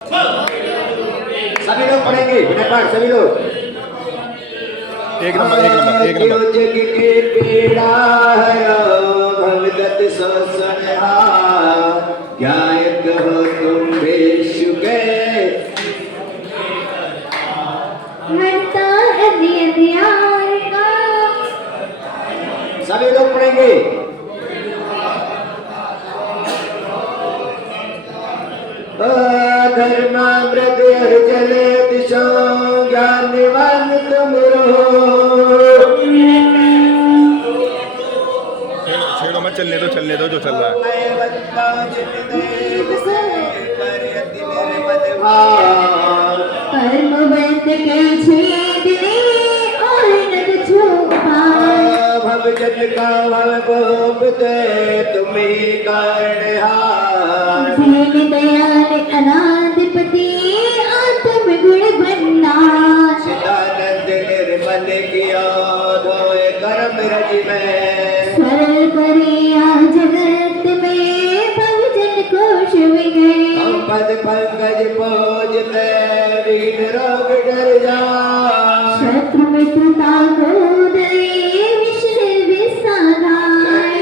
सभी लोग पढ़ेंगे, सभी लोग। एक नंबर। जग के पीड़ा हरो भवदत्त सोसनहार, ज्ञायक हो तुम भेषु के हरता है अंधियार का। सभी लोग पढ़ेंगे। धर्मामृत हर जले दिशो ज्ञानवान तुम रहो। छेड़ो मत, चलने दो जो चल रहा है। कर्म बंध के छेदने और नग छुपा। भव जन का भव भोगते तुम्हीं कारणहार। दीन दयाल अनादिपति आत्म गुण भंडार। चिदानंद निर्मल किया धोए कर्म रज में। सरल करिया जगत में भवजन को शिव गए। पद पंकज पूजते वीर रोग डर जा। शत्रु मित्रता को दे विष्णु विसाराय।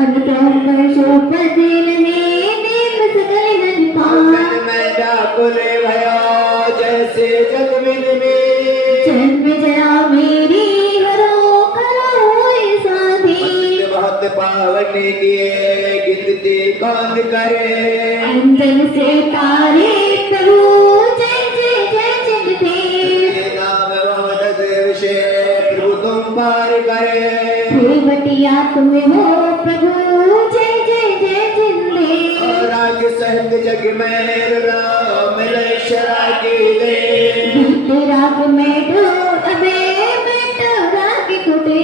अनुपम शोभदिल में नेम सकल जैसे जन्मिन में जन्म जरा मेरी हरो करो साधी। बहुत पावन किए गिनती कौन करे। अंजन से तारे प्रभु जय जय जय जगते। नाम मोदक विषय प्रभु तुम पार करे। बटिया तुम हो प्रभु जय जय जय जिंदे। राग सहत जग में राम शरागी दे। राग में ढो अबे बेटा राग कुटे।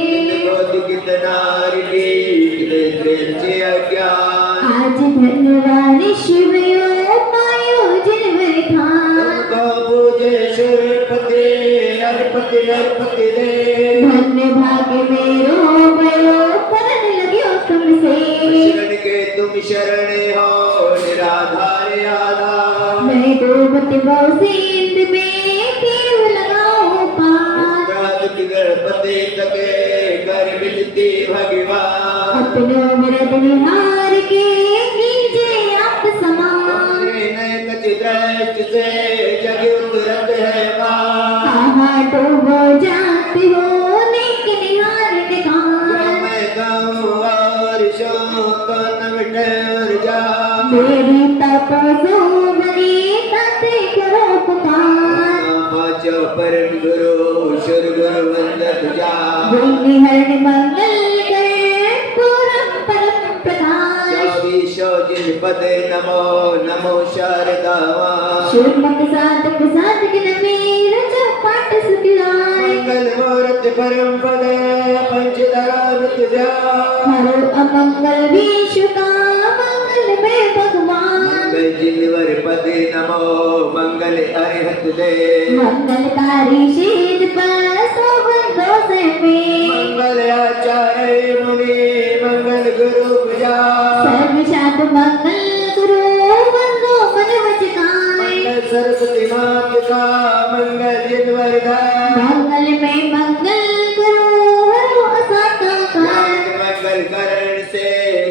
कितना अज्ञान आज धन्यवाद शिवयो पायो जिनवर खान। पूजे शिवपति अर्पति अर्पति दे। धन्य भाग्य मेरो भयो करन लग्यो तुमसे। शरण के तुम शरण हो निराधार आधार। मैं डूबती बहुसींद में केव लगाओ पार। गणपति तके कर मिलती भगवान। अपनो मृद निहार के कीजे आप समान। दृष्टि से जग तुरंत है बात। कहाँ डूबो जाते हो नेक निहार निकाल। मैं गाऊं और शोक न मिटे और जा। मेरी तपस्या बनी ताते करो पुकार। पांचों परम गुरु सुर गुरु वंदत जा। हरण मंगल करे पूरम परम प्रकाश। चौबीसों जिन पद नमो नमो शारदा श्रीमत साधक साधक नमेर पाठ सुखलाय। मंगल मूर्त परम पद पंचधरा नित्य जा। हरो अमंगल विश्व का मंगल में भगवान। मंगल जिनवर पद नमो मंगल अरिहत दे। मंगलकारी शीत पर सोवन दोष में। मंगल आचार्य मुनि मंगल गुरु पूजा। सर्वशांत मंगल गुरु वंदो मन वचकाय। मंगल सरस्वती मात का मंगल जिनवर धाम। मंगल में मंगल गुरु हरो असाता कर। मंगल करण से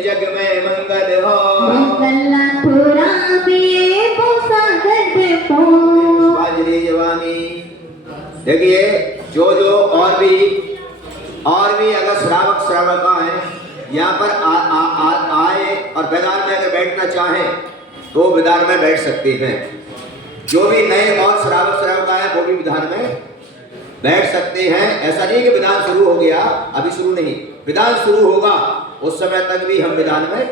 जग में मंगल हो। मंगल थोड़ा में बोसा गर्भ पो। बाजरी जवानी देखिए जो और भी अगर श्रावका हैं यहाँ पर आए और मैदान में अगर बैठना चाहें तो मैदान में बैठ सकते हैं। जो भी नए और श्रावका हैं वो भी मैदान में बैठ सकते हैं। ऐसा नहीं कि मैदान शुरू हो गया, अभी शुरू नहीं, मैदान शुरू होगा उस समय तक भी हम मैदान में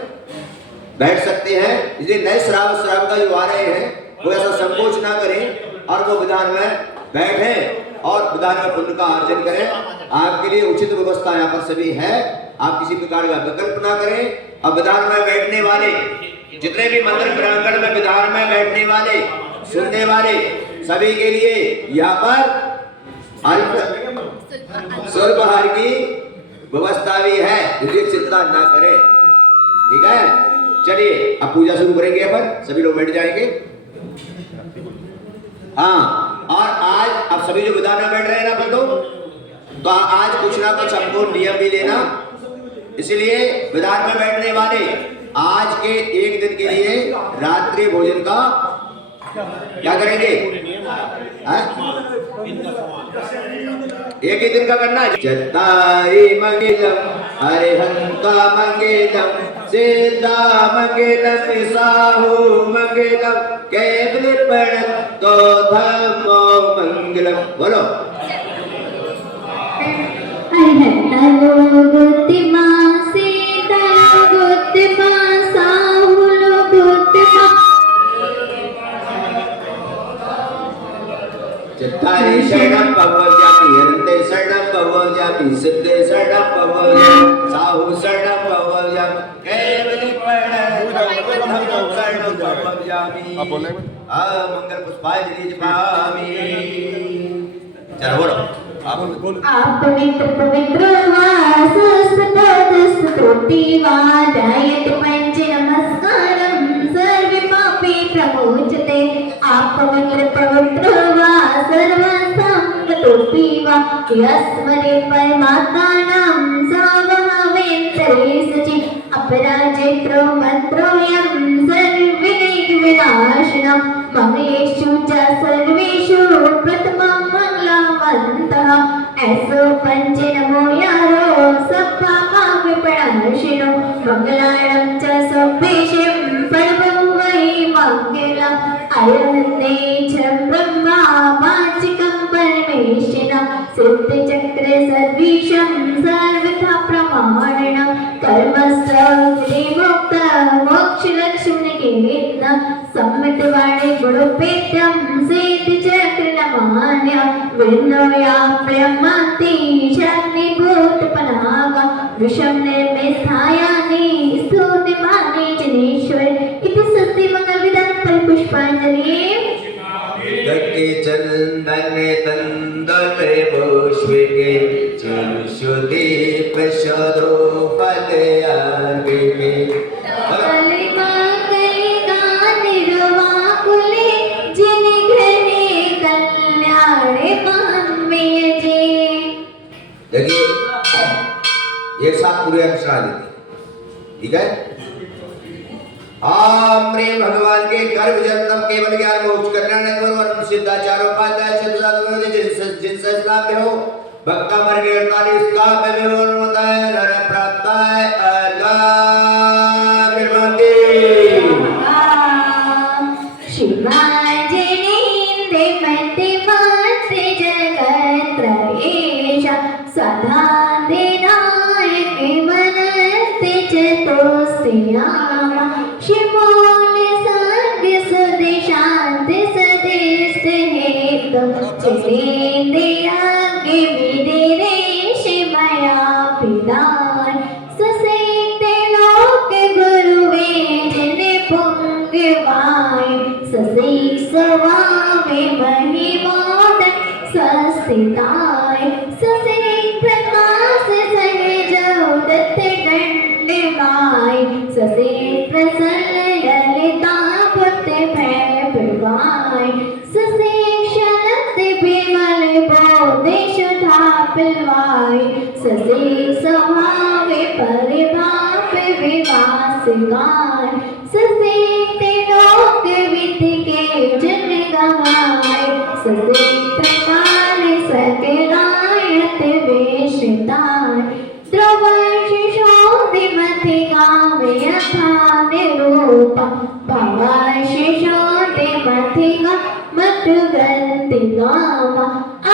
बैठ सकते हैं। इसलिए नए श्रावका जो आ रहे हैं वो ऐसा संकोच ना करें और वो मैदान में बैठे और मैदान में पुण्य का अर्जन करें। आपके लिए उचित व्यवस्था यहाँ पर सभी है, आप किसी प्रकार का विकल्प ना करें। अब मैदान में बैठने वाले जितने भी मंदिर प्रांगण में मैदान में बैठने वाले सुनने वाले सभी के लिए यहाँ पर स्वल्पहार की व्यवस्था भी है, इसलिए चिंता ना करें। ठीक है। चलिए अब पूजा शुरू करेंगे अपन, सभी लोग बैठ जाएंगे। हाँ, और आज अब सभी जो विधान में बैठ रहे हैं ना अपन तो आज कुछ ना कुछ हमको नियम भी लेना, इसलिए विधान में बैठने वाले आज के एक दिन के लिए रात्रि भोजन का क्या करेंगे? एक ही दिन का करना है। चत्तारि मंगलम अरिहंता मंगलम सिद्धा मंगलम साहु मंगलम केवल प्रणतो धम्मो मंगलम। बोलो अरिहंतलो गुत्तिमा सीतलो गुत्तिमा साहुलो गुत्तिमा चत्तारि शरणं पवयामि हरन्ते शरणं पवयामि सिद्धे शरणं पवयामि साहु शरणं पवयामि केवली प्रणतं शरणं पवयामि आप बोले मंगल पुष्पाय जपामि। चलो बोलो आप बोलो। पवित्र पवित्र वा स्तुति वा ध्यायति पंच नमस्कारं सर्वे पापे प्रमुच्यते। आप पवित्र पवित्र वा सर्वसंगतोऽपि वा यस्मरे परमात्मानं सावहवेन्तरेषु अपराजितो मन्त्रोऽयं सर्वविघ्नविनाशनं मंगलेषु च सर्वेषु प्रथमं मंगलवन्तः ऐसो पंच नमो यारो सप्पा विपणशिनो मंगलाणं च सभ्येषं परमं वै मंगलम् अयन्ते च ब्रह्मा वाचिकं परमेशिनं सिद्धिचक्र सर्वेषं सर्वथा प्रमाणिनं कर्मस्य विमुक्त मोक्षलक्ष्मणकेतनं सम्मितवाणी गुणोपेत्यं सिद्धिचक्र नमान्य विनोया प्रेमान्ति शक्तिभूतपनाग विषं निर्मिस्थायानि स्तुतिमानि जनेश्वर इति सत्य मंगल विधान पुष्पांजलि। गट्टे चंदन तंदले पुष्पिके चलुषुदीप शरो फल आगे देखिए एक साथ पूरे अक्षर लेते, ठीक है। आम्रे भगवान के गर्भ जन्म केवल ज्ञान मोक्ष कल्याण वरुण सिद्धाचार्य उपाध्याय छत्रसाल जिनसे इस्लाम में हो भक्ता वर्ग 48 का में होता है नर प्राप्त है अल्लाह निर्मति शिवाजनेन्द्रे मते मात्रे जगत्रयेश सदा देनायक मनते चतुस्त्याम शिवोन सर्ग सुदे शांति सदेश हेतु चिरेन्द्रियागे विदिरे शिवया पिदान ससेते लोक गुरुवे जने पुंगवाय ससे सवावे महिमोद सस्तिताय ससे प्रकाश सहज उदत दंडवाय ससे प्रसन्न ललिता पुत भय प्रवाय ससे शरत विमल बोधि सुधा पिलवाय ससे स्वभावे परिभाप विवास गाय ससे लोक विद के जन गवाय ससे प्रकार सकलायत वेशताय द्रवशिशोदिमति गावे अभाने रूप भवाशिशोदिमति गा मधु ग्रंथि गावा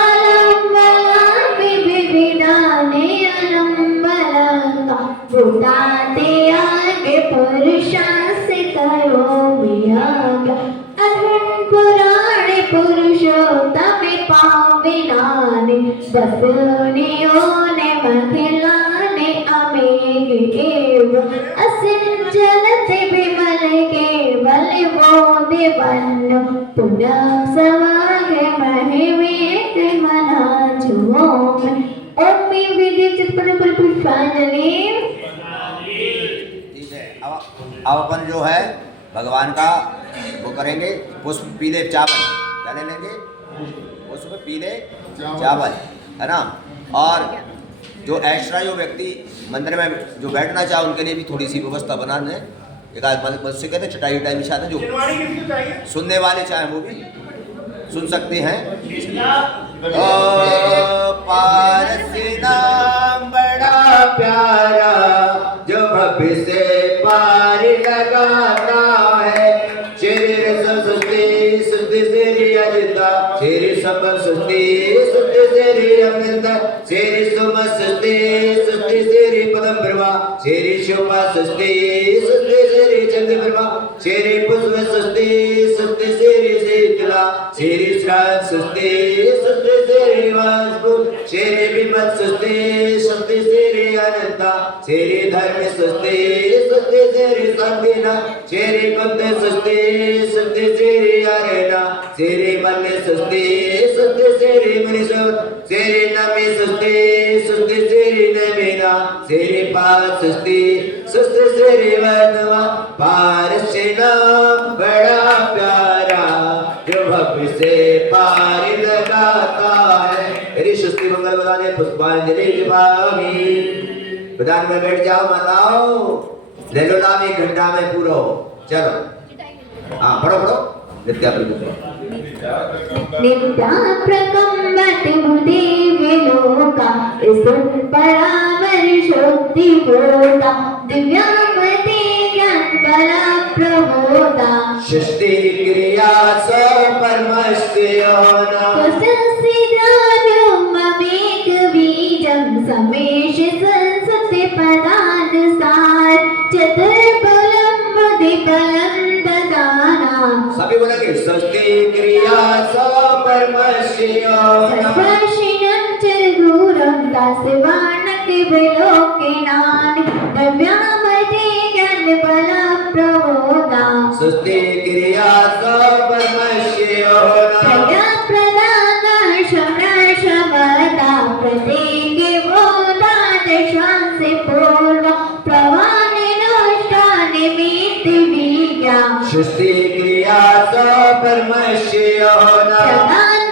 अलम्बला विविधाने अलम्बलंगा भूताते आगे पुरुषास्य करो वियागा अहं पुराणे पुरुषोत्तम पाविनाने बसुनियोने महिलाने अमेघ एव असिंचलते विमल केवल बोधिवन्न पुनः समाग महिमेत मना जुओम ओम विद्युत पुष्पांजलि। ठीक है अब अब अपन जो है भगवान का वो करेंगे, पुष्प पीले चावल क्या ले लेंगे, पुष्प पीले चावल, है ना। और जो एक्स्ट्रा जो व्यक्ति मंदिर में जो बैठना चाहे उनके लिए भी थोड़ी सी व्यवस्था बना दें। एक आध से कहते हैं चटाई उटाई बिछा दें, जो सुनने वाले चाहे वो भी सुन सकते हैं। पारस नाम बड़ा प्यारा जो भव्य से पार लगाता है, श्री श्री अजिता श्री समस्ती सुति श्री अमृत श्री सुमस्ती सुति श्री पदम ब्रह्मा श्री शोभा सुस्ती सुति श्री चंद्र ब्रह्मा श्री पुष्प सुस्ती सुति श्री शीतला श्री श्राद्ध सुस्ती सुति श्री वासु श्री विमत सुस्ती सुति श्री अनंता श्री धर्म सुस्ती सुति श्री शांतिना श्री कुंद सुस्ती सुति श्री अरेना श्री मन सुस्ती सुति श्री मनीषोर श्री नमी सुस्ती सुति श्री नमीना श्री पाद सुस्ती सुस्ती श्री वनवा पारसी नाम बड़ा प्यारा जो भव्य से पार लगाता है। यदि सुस्ती मंगल बजाने पुष्पांजलि भावी प्रधान में बैठ जाओ माताओ, ले लो नाम 1 घंटा में पूरा हो। चलो हाँ पढ़ो पढ़ो नित्या नित्या प्रकम्बत देव्य लोका परामर्शोक्ति होता दिव्यामते ज्ञान परा प्रबोधा सृष्टि क्रिया स परमस्योना ममेक बीजम समेश संसति पदानुसार चतुर्बलम बुद्धिबलम ददाना। सभी बोलेंगे सृष्टि क्रिया स परमस्योना सर्वशिनं चरदूरं दासवानके विलोकिनान दिव्यामते ज्ञानबला प्रबोधा सृष्टि क्रिया स परमस्योना प्रज्ञा प्रदाना शमशमता प्रत्येके बोधा दशांसे पूर्व प्रवानिनोष्टानि मीति बीजा सृष्टि क्रिया स परमस्योना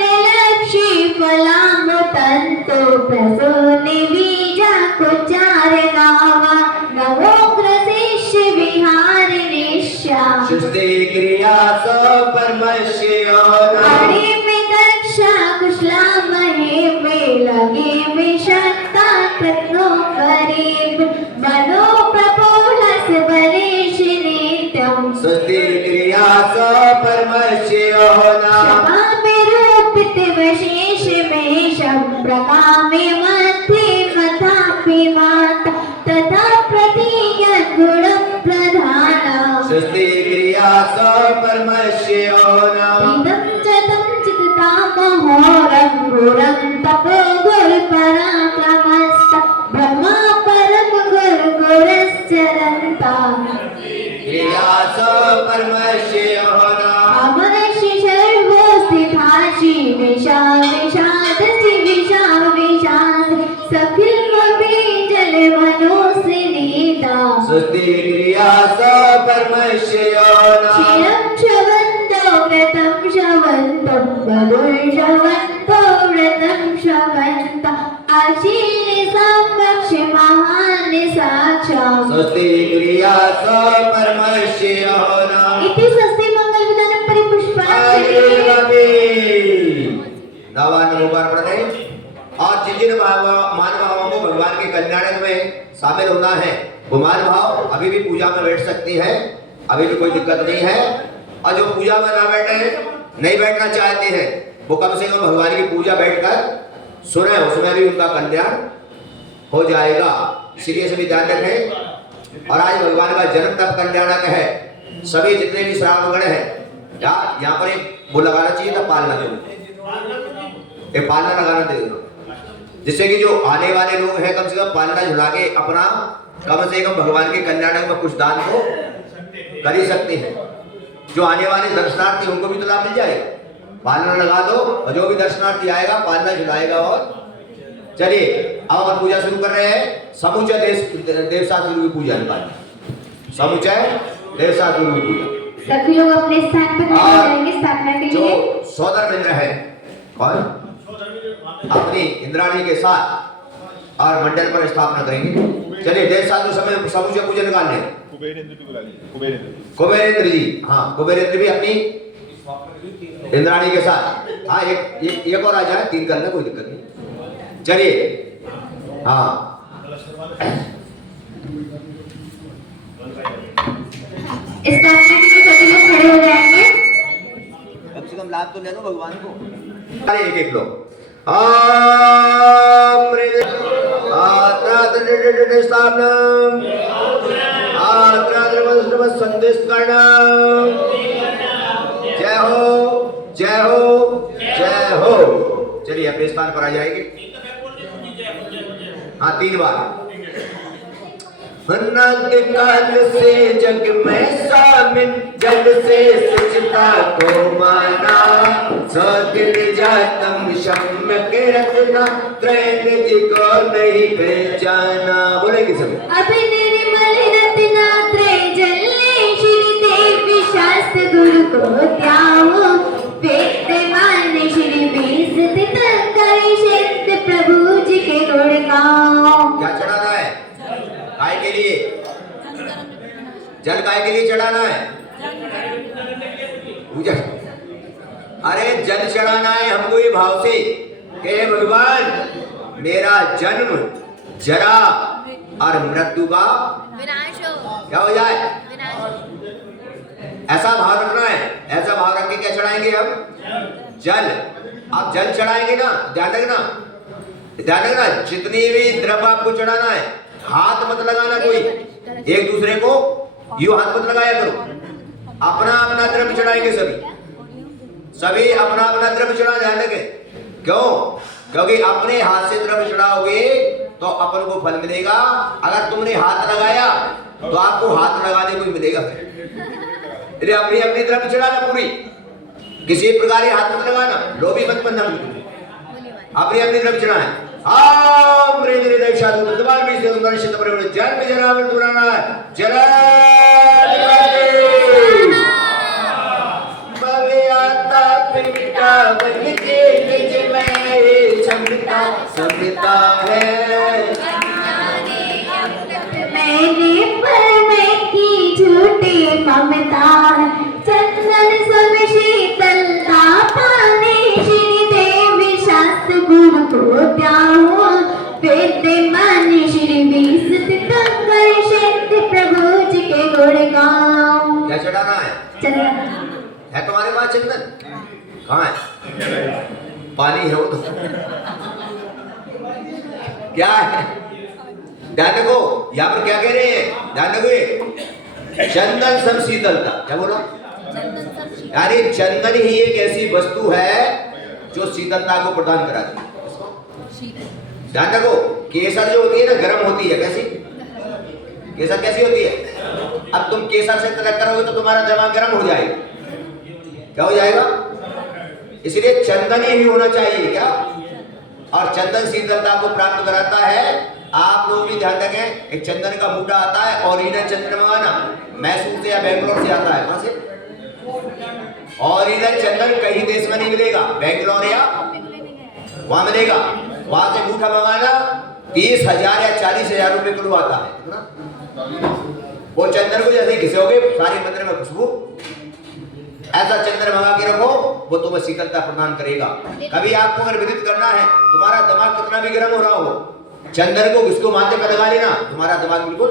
लक्ष्मी फलामुतंतो प्रसूनि बीजा कुचार गावा नवोग्रशिष्य विहार निश्या सृष्टि क्रिया स परमस्योना हरि में दक्षा कुशला महे में लगे में शक्ता तत्नो करीब बनो प्रपोलस बलेश नित्यम सृष्टि क्रिया स परमस्योना क्षमा में रूपित विशेष में शब्रका में मध्य मथापि माता तथा प्रतिज्ञा गुण प्रधाना सृष्टि क्रिया स परमस्योना इदं च तं चित्तामहोरं घोरं तपो गुरुपराक्रमस्त ब्रह्मा परम गुरुश्चरन्ता क्रिया स परमस्योना अमर्षि सर्वस्थिताशि विषादसि विषाद सखिल्मबीजल मनोसिनीता सृष्टि क्रिया स परमस्योना क्षीरं शवन्तो व्रतं शवन्तो बलुर्शवन्तो व्रतं शवन्त अशीनि संवक्ष महान् साक्षात् सृष्टि क्रिया स परमस्योना इति स्वस्ति मंगल विधानं परिपुष्पाञ्जलि। दावान मुबार पढ़े। और जिन मानवाओं को भगवान के कल्याण में शामिल होना है वो मानभाव अभी भी पूजा में बैठ सकती है, अभी भी कोई दिक्कत नहीं है। और जो पूजा में ना बैठे हैं, नहीं बैठना चाहते हैं, वो कम से कम भगवान की पूजा बैठकर सुने, उसमें भी उनका कल्याण हो जाएगा। इसलिए सभी ध्यान रखें। और आज भगवान का जन्म तब कल्याणक है। सभी जितने भी श्रावणगण हैं, यहाँ पर एक वो लगाना चाहिए था पालना, एक पालना लगाना चाहिए, जिससे कि जो आने वाले लोग हैं कम से कम पालना झुला के अपना कम से कम भगवान के कल्याण में कुछ दान तो कर ही सकते हैं। जो आने वाले दर्शनार्थी उनको भी तो लाभ मिल जाएगा। पालना लगा दो और जो भी दर्शनार्थी आएगा पालना झुलाएगा। और चलिए अब हम पूजा शुरू कर रहे हैं। समुचय देवशास्त्री की पूजा निकाल, समुचय देव साथ गुरु की पूजा। सभी लोग अपने स्थान पर खड़े हो और जाएंगे स्थापना के जो लिए। सोदर मित्र है और अपनी इंद्राणी के साथ और मंडल पर स्थापना करेंगे। चलिए देव साधु समय समूचे पूजन निकाल लें। कुबेरेंद्र भी बुला लीजिए, कुबेरेंद्र। कुबेरेंद्र जी, हाँ कुबेरेंद्र भी अपनी इंद्राणी के साथ। हाँ एक और आ जाए, 3 कर ले, कोई दिक्कत नहीं। चलिए हाँ स्थापना के लिए सभी लोग खड़े हो जाएंगे। कम से कम लाभ तो ले लो भगवान को। अरे एक लोग जय हो जय हो जय हो। चलिए अपने स्थान पर आ जाएंगे। हाँ 3 बार। अनंत काल से जग में शामिल, जल से सचता को माना, सदिल जातम सम्यक रत्ना, त्रैन जी को नहीं पहचाना। बोलेंगे सब। अभी निर्मल रत्नात्रय जले श्री देवी शास्त्र गुरु को त्याओ, वेद मान श्री बीस करे क्षेत्र प्रभु जी के गुण गाओ। क्या चढ़ाना है? काय के लिए? जल काय के लिए चढ़ाना है? पूजा। अरे जल चढ़ाना है हमको ये भाव से कि हे भगवान, मेरा जन्म जरा और मृत्यु का विनाश हो, क्या हो जाए, विनाश। ऐसा भाव रखना है। ऐसा भाव रख के क्या चढ़ाएंगे हम? जल। आप जल चढ़ाएंगे ना, ध्यान रखना, ध्यान रखना, जितनी भी द्रव्य आपको चढ़ाना है, हाथ मत लगाना कोई एक दूसरे को, यूं हाथ मत लगाया करो। अपना अपना द्रव्य चढ़ाएंगे सभी अपना अपना द्रव्य चढ़ा। ध्यान रखें। क्यों? क्योंकि अपने हाथ से द्रव्य चढ़ाओगे तो अपन को फल मिलेगा। अगर तुमने हाथ लगाया तो आपको हाथ लगाने को ही मिलेगा। यदि अपनी अपनी द्रव्य चढ़ाना पूरी, किसी प्रकार हाथ मत लगाना, लोभी मत बनना, अपनी अपनी द्रव्य चढ़ाए। जन्म जरा दुराना जरा संहिता है। मैंने पर में की झूठी ममता, चंदन सब शीतलता पाने श्री देवी शास्त्र गुरु को त्याओ, वेद मान श्री बीस करे क्षेत्र प्रभु जी के गुण गाओ। क्या चढ़ाना है? चंदन है तुम्हारे पास चंदन? कहाँ है? पानी है वो तो। क्या है? ध्यान रखो, यहाँ पर क्या कह रहे हैं? ध्यान रखो, चंदन सब शीतलता। क्या बोला? यानी चंदन ही एक ऐसी वस्तु है जो शीतलता को प्रदान कराती है। ध्यान रखो, केसर जो होती है ना, गर्म होती है। कैसी केसर कैसी होती है? अब तुम केसर से तिलक करोगे तो तुम्हारा दिमाग गर्म हो जाएगा। क्या हो जाएगा? इसलिए चंदन ही होना चाहिए। क्या? और चंदन शीतलता को प्राप्त कराता है। आप लोग भी ध्यान रखें, एक चंदन का बूटा आता है ओरिजिनल चंदन मंगाना, मैसूर से या बेंगलोर से आता है। कहां से? ओरिजिनल चंदन कहीं देश में नहीं मिलेगा, बेंगलोर या वहां मिलेगा। वहां से बूटा मंगाना, 30,000 या 40,000 रुपए किलो आता है ना। वो चंदन को जैसे घिसोगे सारे मंदिर में खुशबू। ऐसा चंदन मंगा के रखो, वो तुम्हें शीतलता प्रदान करेगा। कभी आपको अगर विदित करना है, तुम्हारा दिमाग कितना भी गर्म हो रहा हो, चंदन को घिसको माथे पर लगा लेना, तुम्हारा दिमाग बिल्कुल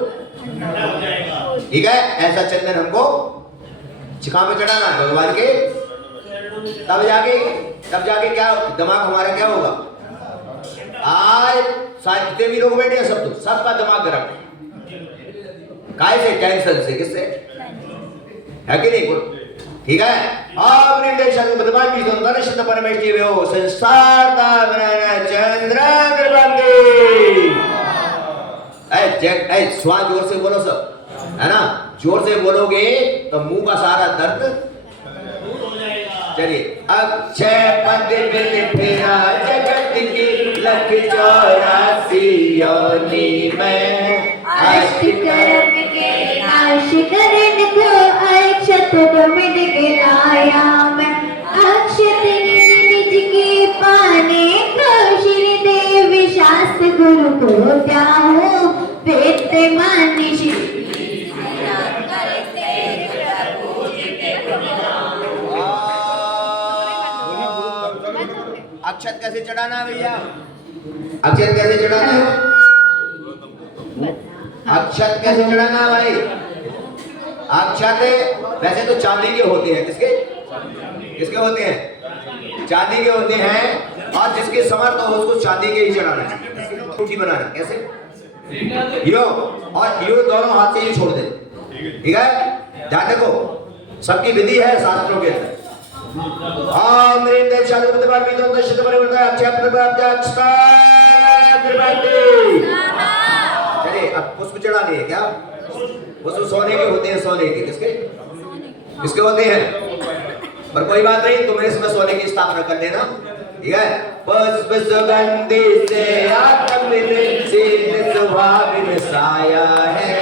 ठीक है। ऐसा चंदन हमको चिका में चढ़ाना है भगवान के, तब जाके क्या दिमाग हमारा क्या होगा। आज जितने भी लोग बैठे हैं सब, तो सबका दिमाग गर्म काय से? टेंशन से। किससे? है कि नहीं? ठीक है। आपने देशात बदमान भी दोनों शब्द परमेश्वर हो संसार का बनाना चंद्र निर्बंधी। ऐ स्वाद जोर से बोलो सब, है ना? जोर से बोलोगे तो मुंह का सारा दर्द दूर हो जाएगा। चलिए, अक्षय पद बिन फिरा जगत की लख 84 योनि में, अष्ट कर्म के नाम आशिकरण को अक्षत डुमिट गिराया मैं अक्षत निज निज के पाने को श्री देवी शास्त्र गुरु को त्याऊं वेद मान्य श्री अक्षत कैसे चढ़ाना है भैया? अक्षत कैसे चढ़ाना है? अक्षत कैसे चढ़ाना है भाई? अक्षत वैसे तो चांदी के होते हैं। किसके किसके होते हैं? चांदी के होते हैं। और जिसके समर्थ हो उसको चांदी के ही चढ़ाना चाहिए। रोटी बनाना कैसे? यो और यो दोनों हाथ से ही छोड़ दे। ठीक है, ध्यान रखो, सबकी विधि है शास्त्रों के अंदर। चलिए अब पुष्प चढ़ा दिए। क्या पुष्प सोने के होते हैं? सोने के। किसके किसके होते हैं? पर कोई बात नहीं, तुम्हें इसमें सोने की स्थापना कर लेना। ठीक है, पुष्प सुगंधि से आत्मनिर्भर से स्वभाव साया है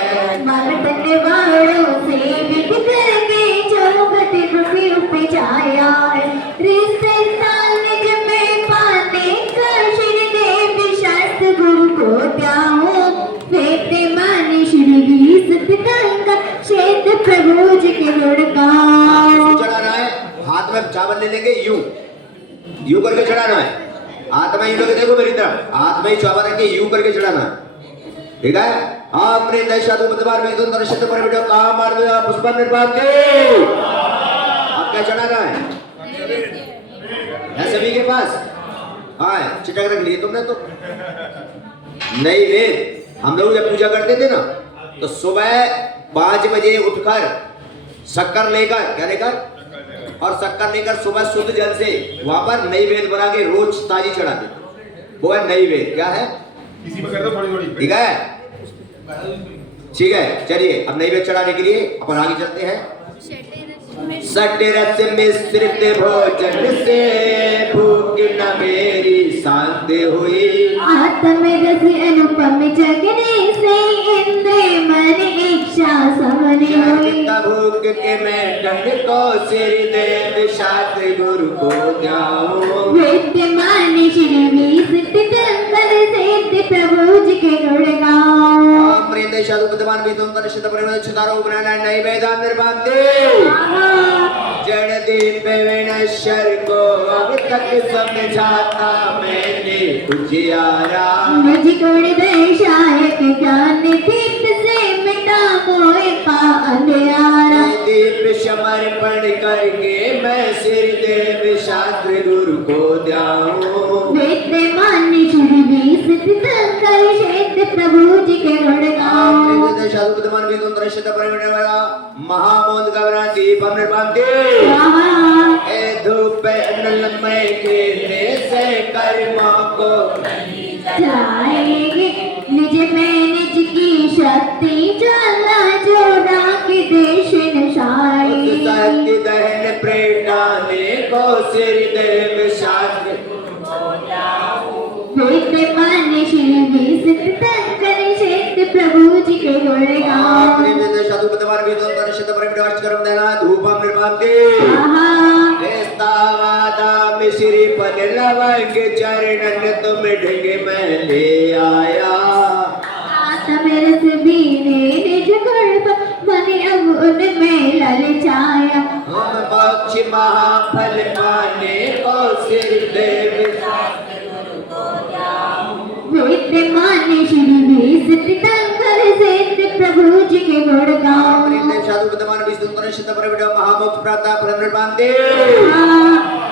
मर्दन वालों से विध करके चौखट रुपी उपे जाया है रिश्ते निज में पाने का श्री देवी शास्त्र गुरु को त्याऊं वेद माने श्री बीस पितांगा क्षेत्र प्रभु जी के गुणगान। चढ़ाना है, हाथ में चावल ले लेंगे, यूं करके चढ़ाना है। हाथ में यूं करके, देखो मेरी तरफ, हाथ में ही चावल रख के यूं करके चढ़ाना है। ठीक है, आपने दशा तो मतबार में तो दर्शित पर बेटा काम मार दिया पुष्प निर्वात के। आप क्या चढ़ाना है सभी के पास? हाँ, चिटक रख लिए तुमने तो। नहीं वेद, हम लोग जब पूजा करते थे ना तो सुबह 5 बजे उठकर शक्कर लेकर, क्या लेकर, और शक्कर लेकर सुबह शुद्ध जल से वहां पर नई वेद बना के रोज ताजी चढ़ाते थे। वो है नई वेद। क्या है? इसी में कर दो थोड़ी थोड़ी। ठीक है, ठीक है, चलिए अब नई वेद चढ़ाने के लिए अपन आगे चलते हैं। सटरस मिश्रित भोजन से भूख न मेरी शांत हुई आत्म रस अनुपम जगने से इंद्र मन इच्छा समन हुई भूख के मैं दंड को सिर देव शास्त्र गुरु को जाऊं विद्यमान श्री बीस तीर्थंकर से प्रभु जी के गुणगान। प्रेत साधु विद्वान भी तुम परिषद परिवार छतारो बनाना नहीं वेदांत निर्माते जड़ दीप विनश्वर को अब तक समझाता मैंने उजियारा मुझ गुण दर्शायक ज्ञान दीप से मिटा मोह पा अंधियारा दीप समर्पण करके मैं सिर देव शास्त्र गुरु को जाऊं विद्यमान श्री बीस तीर्थंकर क्षेत्र प्रभु जी के गुणगान। साधु विद्वान भी तुम परिषद परिवार महामोद गवराती पम निर्माते ए धूप अनलमय के से कर्मों को जाएंगे निज में निज की शक्ति ज्वाला जोड़ा के देश नशाई सत्य दहन प्रेरणाने को सिर देव शास्त्र विद्यमान श्री बीस तीर्थंकर क्षेत्र प्रभु जी के गुणगान। साधु विद्वान भी तुम परिषद परिवार कर्म देना धूपम निर्माते श्री पद लवंग चरणन तुम ढंगे मैं ले आया आत्मरस बीने निज गुण मने अब उनमें ललचाया हम पक्ष महाफल माने को सिर देव विद्यमान श्री बीस तीर्थंकर क्षेत्र प्रभु जी के गुणगान। साधु विद्वान विष्णु परिषद परिवार महामोक्ष प्राप्त फल निर्माते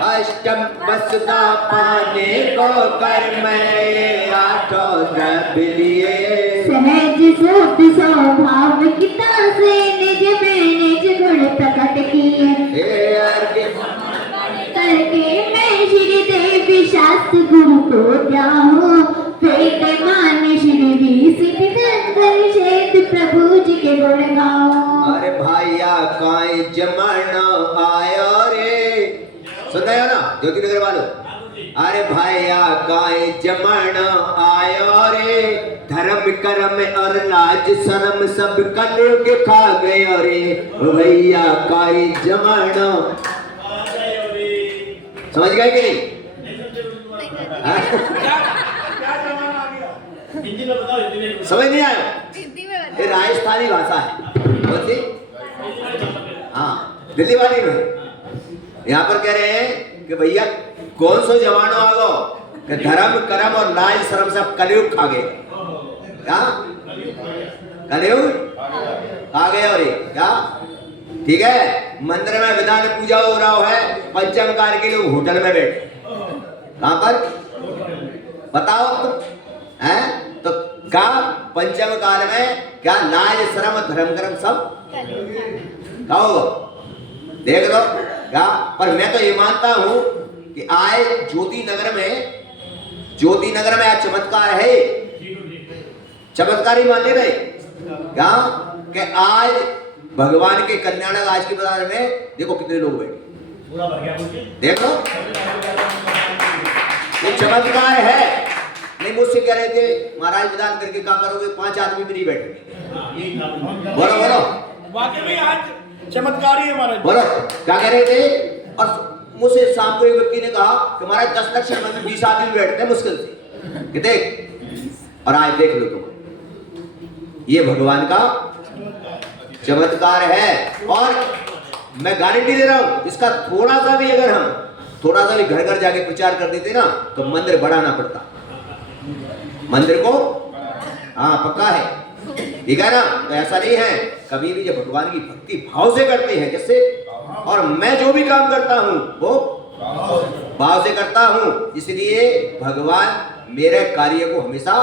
अष्टम वसुधा पाने को कर मैं आठों द्रव्य लिए सहज शुद्ध स्वभाव किता से निज में निज गुण प्रकट किए हे अर्घ्य करके मैं श्री देवी शास्त्र गुरु को त्याऊं विद्यमान श्री बीस तीर्थंकर क्षेत्र प्रभु जी के गुणगान। अरे भैया काई जमाना आयो रे, सुन रहे हो ना ज्योति नगर वालों? अरे भैया काई जमाना आयो रे धर्म कर्म और लाज शर्म सब कलयुग खा गए अरे भैया काई जमाना। समझ गए कि नहीं? समझ नहीं आया? ये राजस्थानी भाषा है। कौन सी? हाँ, दिल्ली वाली में। यहाँ पर कह रहे हैं कि भैया कौन सो जमानो आ गो कि धर्म कर्म और लाज शर्म सब कलयुग खा गए। क्या कलयुग खा गए? और क्या ठीक है? मंदिर में विधान पूजा हो रहा है, पंचम काल के लोग होटल में बैठे। कहां पर बताओ तुम? हैं तो क्या पंचम काल में क्या लाज शर्म धर्म कर्म सब क्या होगा? देख लो क्या। पर मैं तो ये मानता हूं कि आए ज्योति नगर में आज चमत्कार है। चमत्कारी मान ले रहे क्या कि आज भगवान के कल्याण आज के बाजार में देखो कितने लोग बैठे। देखो ये चमत्कार है। नहीं मुझसे कह रहे थे महाराज विधान करके क्या करोगे? 5 आदमी भी नहीं बैठे। बोलो बोलो वाकई में आज चमत्कार ही है महाराज। बोलो क्या कह रहे थे? और मुझसे शाम को एक व्यक्ति ने कहा कि महाराज 10 लक्ष्य में 20 आदमी बैठते हैं मुश्किल से कि देख। और आज देख लो तुम, ये भगवान का चमत्कार है। और मैं गारंटी दे रहा हूं इसका थोड़ा सा भी अगर हम थोड़ा सा भी घर घर जाके प्रचार कर देते ना तो मंदिर बढ़ाना पड़ता। मंदिर को हाँ पक्का है, ठीक है ना? तो ऐसा नहीं है। कभी भी जब भगवान की भक्ति भाव से करते हैं जैसे, और मैं जो भी काम करता हूं वो भाव से करता हूं, इसलिए भगवान मेरे कार्य को हमेशा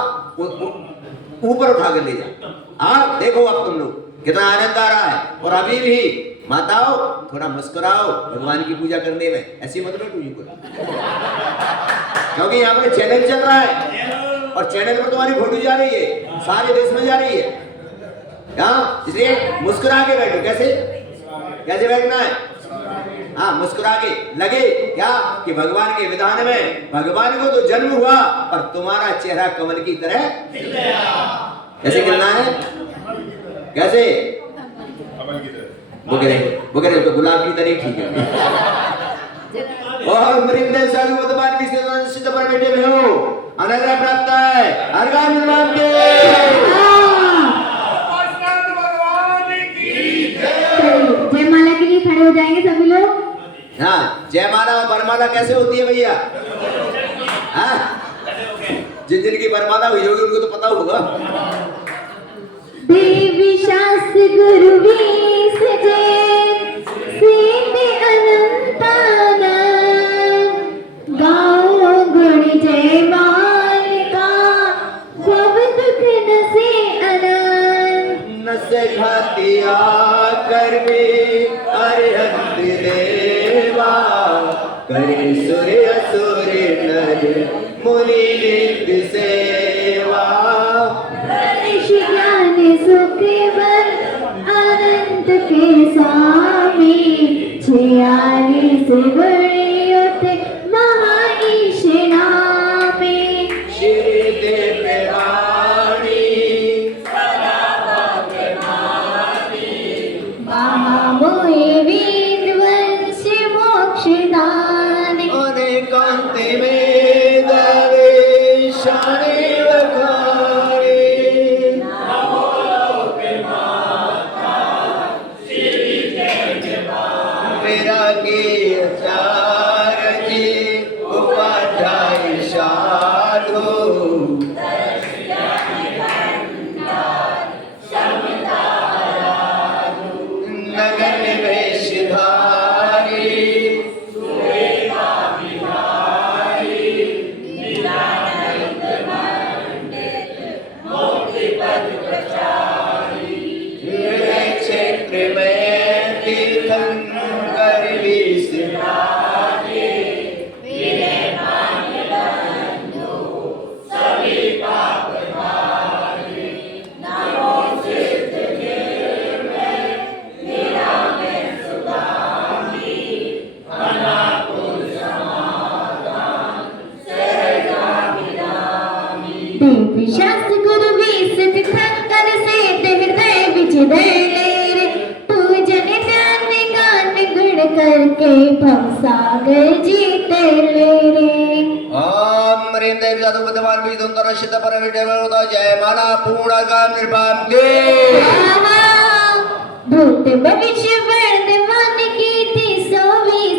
ऊपर उठा कर ले जाए। हाँ देखो अब तुम लोग कितना आनंद आ रहा है। और अभी भी माताओं थोड़ा मुस्कुराओ भगवान की पूजा करने में, ऐसी मत बैठो जी क्योंकि यहाँ पर चैनल चल रहा है और चैनल पर तुम्हारी फोटो जा रही है, सारे देश में जा रही है। हाँ इसलिए मुस्कुरा के बैठो। कैसे कैसे बैठना है? हाँ मुस्कुरा के लगे क्या कि भगवान के विधान में भगवान को तो जन्म हुआ और तुम्हारा चेहरा कमल की तरह कैसे गिरना है? कैसे? वो कह रहे तो गुलाब की तरह ठीक है। और मृदय सर्वोत्तम की सिद्ध पर बैठे में हो अनुग्रह प्राप्त है। अर्घा निर्माण के जयमाला के लिए खड़े हो जाएंगे सभी लोग। हाँ जयमाला और बरमाला कैसे होती है भैया? हाँ जिन जिनकी बरमाला हुई होगी उनको तो पता होगा। देवी शास्त्र गुरु वीस जैन सीते अनंताना गाओ गुण जयमाल का सब दुख नसे अनंत। नसे घातिया कर भी अरिहंत देवा करे सूर्य असुर नर मुनि नित्य सेवा। ज्ञान सुख वर अनंत के स्वामी 46 गुणयुत महाईश नामे। श्री देव रानी महामोहि विद्वंस मोक्षदाने। अनेकांत में दर्शने वखारे। वैरागी आचार्य उपाध्याय साधु नगर निवेश धारी क्षेत्र में तीर्थंकर विश्राम। करके भवसागर जीते ले रे। ओम ह्रीं देवी साधु बुद्धवान भी दुंदर सिद्ध परमिटे बोलो जय माला पूर्ण गाम निर्वाम के। भूत भविष्य वर्तमान की दिशों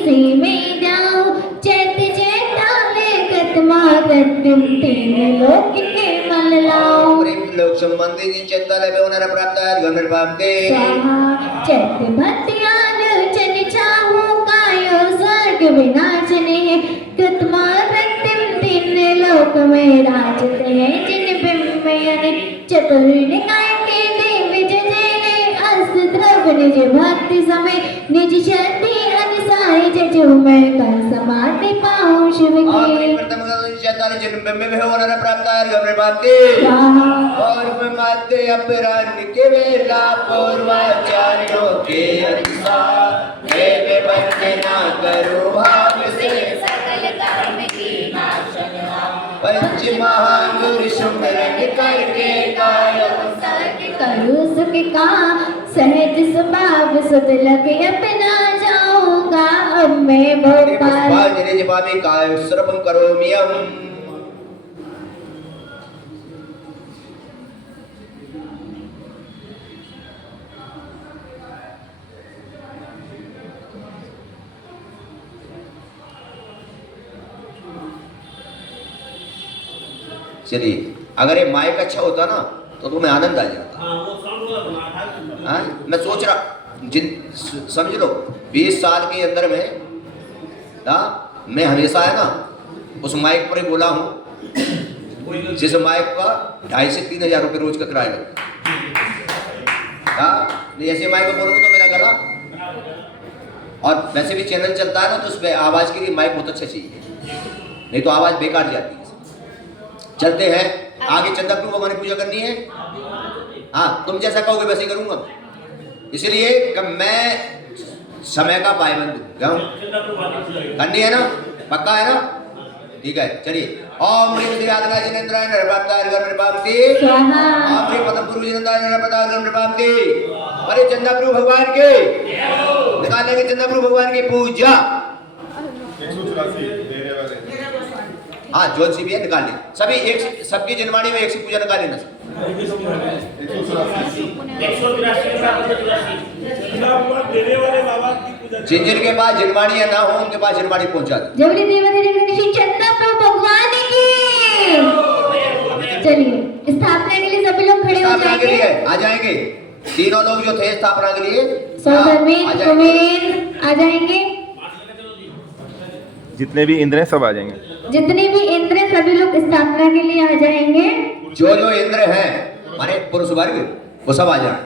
से मैं जाऊं चैत चैताले गतमागत तीन लोक के मल लाऊं। ह्रीं लोक संबंधी चिंतन में उन्हें प्राप्त है गाम निर्वाम के। चैत भक्तियान चन चाहूं कायो स्वर्ग विनाशने गतमागत तीन लोक में राजते हैं जिन बिंबयने चतुर्निकाय के देव जजेले अस्त्र निज भक्ति समय निज शक्ति अनुसार जजो मैं कर समाधि पाऊं शिव के। प्रथम चैताली जन्म में हो उन्हें प्राप्त है गाम निर्वाम के। और मध्य अपराह्न के वेला पूर्वाचार्यों के अनुसार देवे वंदना करो भाव से सकल कर्म की नाशन पंच महागुरु सुमरन करके गायो करो सुख का सहज स्वभाव सुध लगे अपना जाऊंगा अब मैं भोपाल। बाजरे जवाबी काय सर्वम करोम्यहम। चलिए अगर ये माइक अच्छा होता ना तो तुम्हें आनंद आ जाता। हाँ मैं सोच रहा समझ लो 20 साल के अंदर में मैं हमेशा है ना उस माइक पर ही बोला हूँ जिस माइक का 2,500 से 3,000 रुपये रोज का किराया लगता। नहीं ऐसे माइक पर बोलूँगा तो मेरा गला और वैसे भी चैनल चलता है ना तो उसमें आवाज़ के लिए माइक बहुत अच्छा चाहिए नहीं तो आवाज़ बेकार जाती है। चलते हैं आगे। चंदा प्रभु भगवान की पूजा करनी है। हाँ तुम जैसा कहोगे वैसे ही करूंगा इसलिए कि मैं समय का पाबंद हूँ। करनी है ना पक्का है ना ठीक है। चलिए ओम ह्रीं श्री आदिनाथ जिनेन्द्राय नरपाताय नरपामते ओम ह्रीं पद्म गुरु जिनेन्द्राय नरपाताय नरपामते। अरे चंदा प्रभु भगवान के निकालेंगे चंदा प्रभु भगवान की पूजा। 184 देने वाले हाँ ज्योति भी है निकाल ली सभी एक सबकी जनवाणी में एक सी पूजा निकाल लेना। 184 जिनके पास जनवाणी है ना हो उनके पास जनवाणी पहुंचा दो। जबरी देवता चंदा प्रभु भगवान की। चलिए स्थापना के लिए सभी लोग खड़े हो स्थापना के जाएंगे। लिए आ जाएंगे तीनों लोग जो थे स्थापना के लिए सौधर्मित कुबेर आ जाएंगे। जितने भी इंद्र हैं सब आ जाएंगे। जितने भी इंद्र हैं, सभी लोग स्थापना के लिए आ जाएंगे। जो जो इंद्र हैं माने पुरुष वर्ग वो सब आ जाए।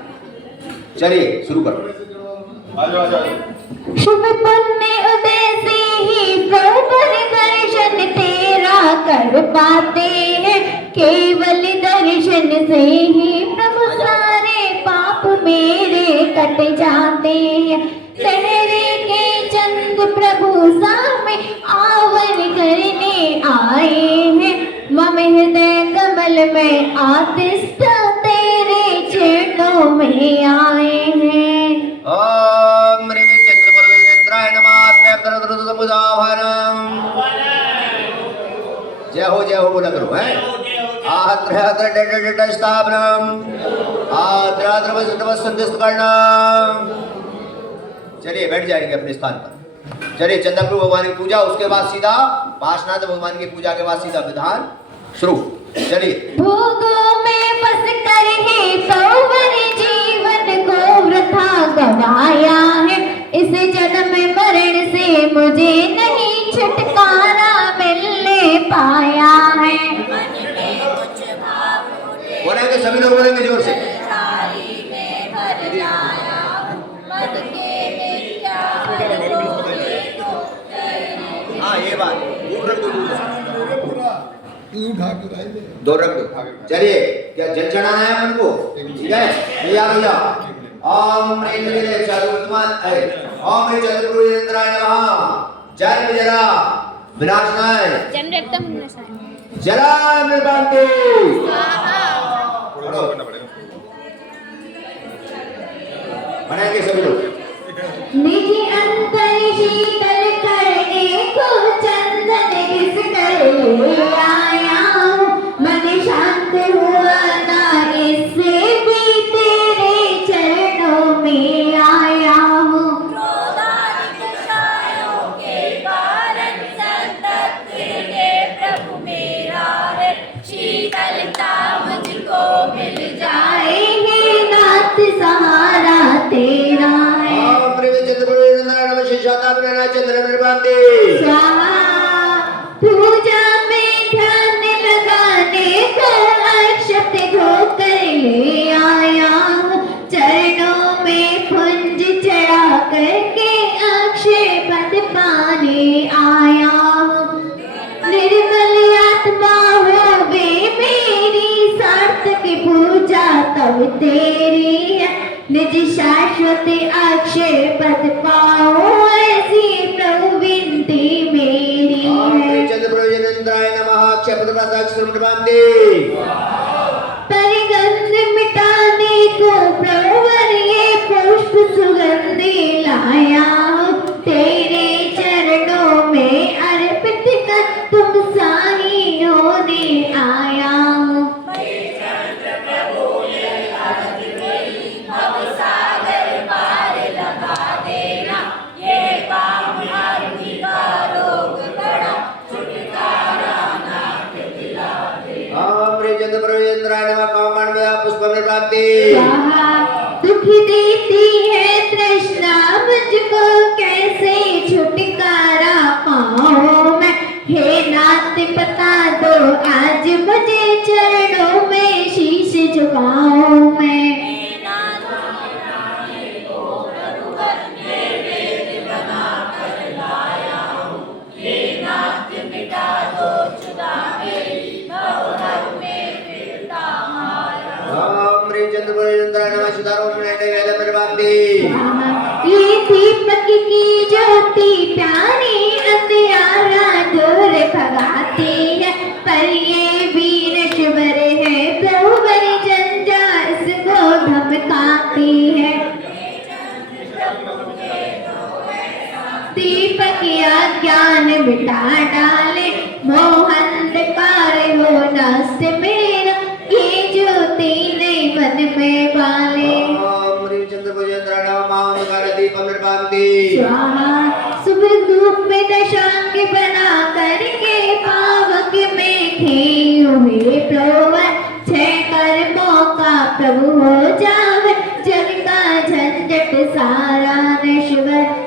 चलिए शुरू करो। आ जाओ शुभ पुण्य उदय से ही प्रभु दर्शन तेरा कर पाते हैं। केवल दर्शन से ही प्रभु सारे पाप मेरे कट जाते हैं। सहरे के चंद प्रभु सामने आवर करने आए हैं। मम हृदय कमल में आतिष्ठ तेरे चरणों में आए हैं। ओम ह्रीं चंद्र परमेश्वराय नमः त्रयत्र समुदाभरम। जय हो बोला करो है। आत्र डेड स्थापनम आत्र वसंत करनम। चलिए बैठ जाएंगे अपने स्थान पर। चलिए चंदा प्रभु भगवान की पूजा उसके बाद सीधा पार्श्वनाथ भगवान की पूजा के बाद सीधा विधान शुरू। चलिए भोगों में बस कर ही सौवर जीवन को वृथा गवाया है। इस जन्म मरण से मुझे नहीं छुटकारा मिलने पाया है। बोलेंगे सभी लोग बोलेंगे जोर से। हाँ ये बात दूर रख दो रख दो। चलिए क्या जल चढ़ाना है मन को ठीक है भैया भैया। ओम ह्रीं ओम ह्रीं चंद्रपुरेन्द्राय नमः। जल जला विनाशनाय जला निर्वाणते। करना पड़ेगा। बनाएंगे सभी लोग। निज अंतरिक्ष शीतल करने को चंदन घिस कर ले आया हूँ। मन शांत हुआ ना इससे भी तेरे चरणों में आया हूँ। क्रोधादिक छायों के कारण संतप्त हृदय प्रभु मेरा है। शीतलता मुझको मिल जाए, हे नाथ सहारा तेरा है। ओम चंद्र नम शिष्याता चंद्र निर्भांति स्वाहा। पूजा में ध्यान लगाने को अक्षत धोकर ले आया हूँ। चरणों में पुंज चढ़ा करके अक्षय पद पाने आया हूँ। निर्मल आत्मा हो वे मेरी, सार्थक पूजा तब तेरी है। निज शाश्वत अक्षय पद पाओ, ऐसी प्रभु विनती मेरी है। चंद्रप्रभुजनेन्द्राय नमः क्षपदपदाक्षरम निर्भांति परिगंध मिटाने को प्रभुवर ये पुष्प सुगंधि लाया हूँ। तेरे चरणों में अर्पित कर तुम साही होने आया हूँ। सागर पार लगा देना, ये पाप आदि का रोग बड़ा छुटकारा नाथ दिला दे। ओम चंद्रप्रभुजनेन्द्राय नमः कामण्य पुष्पम निर्भांति स्वाहा। दुखी देती है तृष्णा मुझको, कैसे छुटकारा पाऊं मैं। हे नाथ बता दो आज मुझे, चरणों में शीश झुकाऊं मैं। ओम चंद्रप्रभुजनेन्द्राय नमः सितारों वेद निर्भांति ये दीपक की ज्योति प्यारी, अंधियारा दूर भगाती है। पर ये वीर शिवर है, प्रभुवर जंजा इसको धमकाती है। दीपक या ज्ञान मिटा डाले, मोह अंधकार हो नष्ट मेरा। ये ज्योति नहीं मन में बाले। ओम चंद्रप्रभुजनेन्द्राय नमः महामंगलदीपम निर्भांति स्वाहा। सुबह धूप में दशांग बना करके पावक में थे हुए प्रभु। छह कर्मों का प्रभु हो जावे, जग का झंझट सारा नश्वर।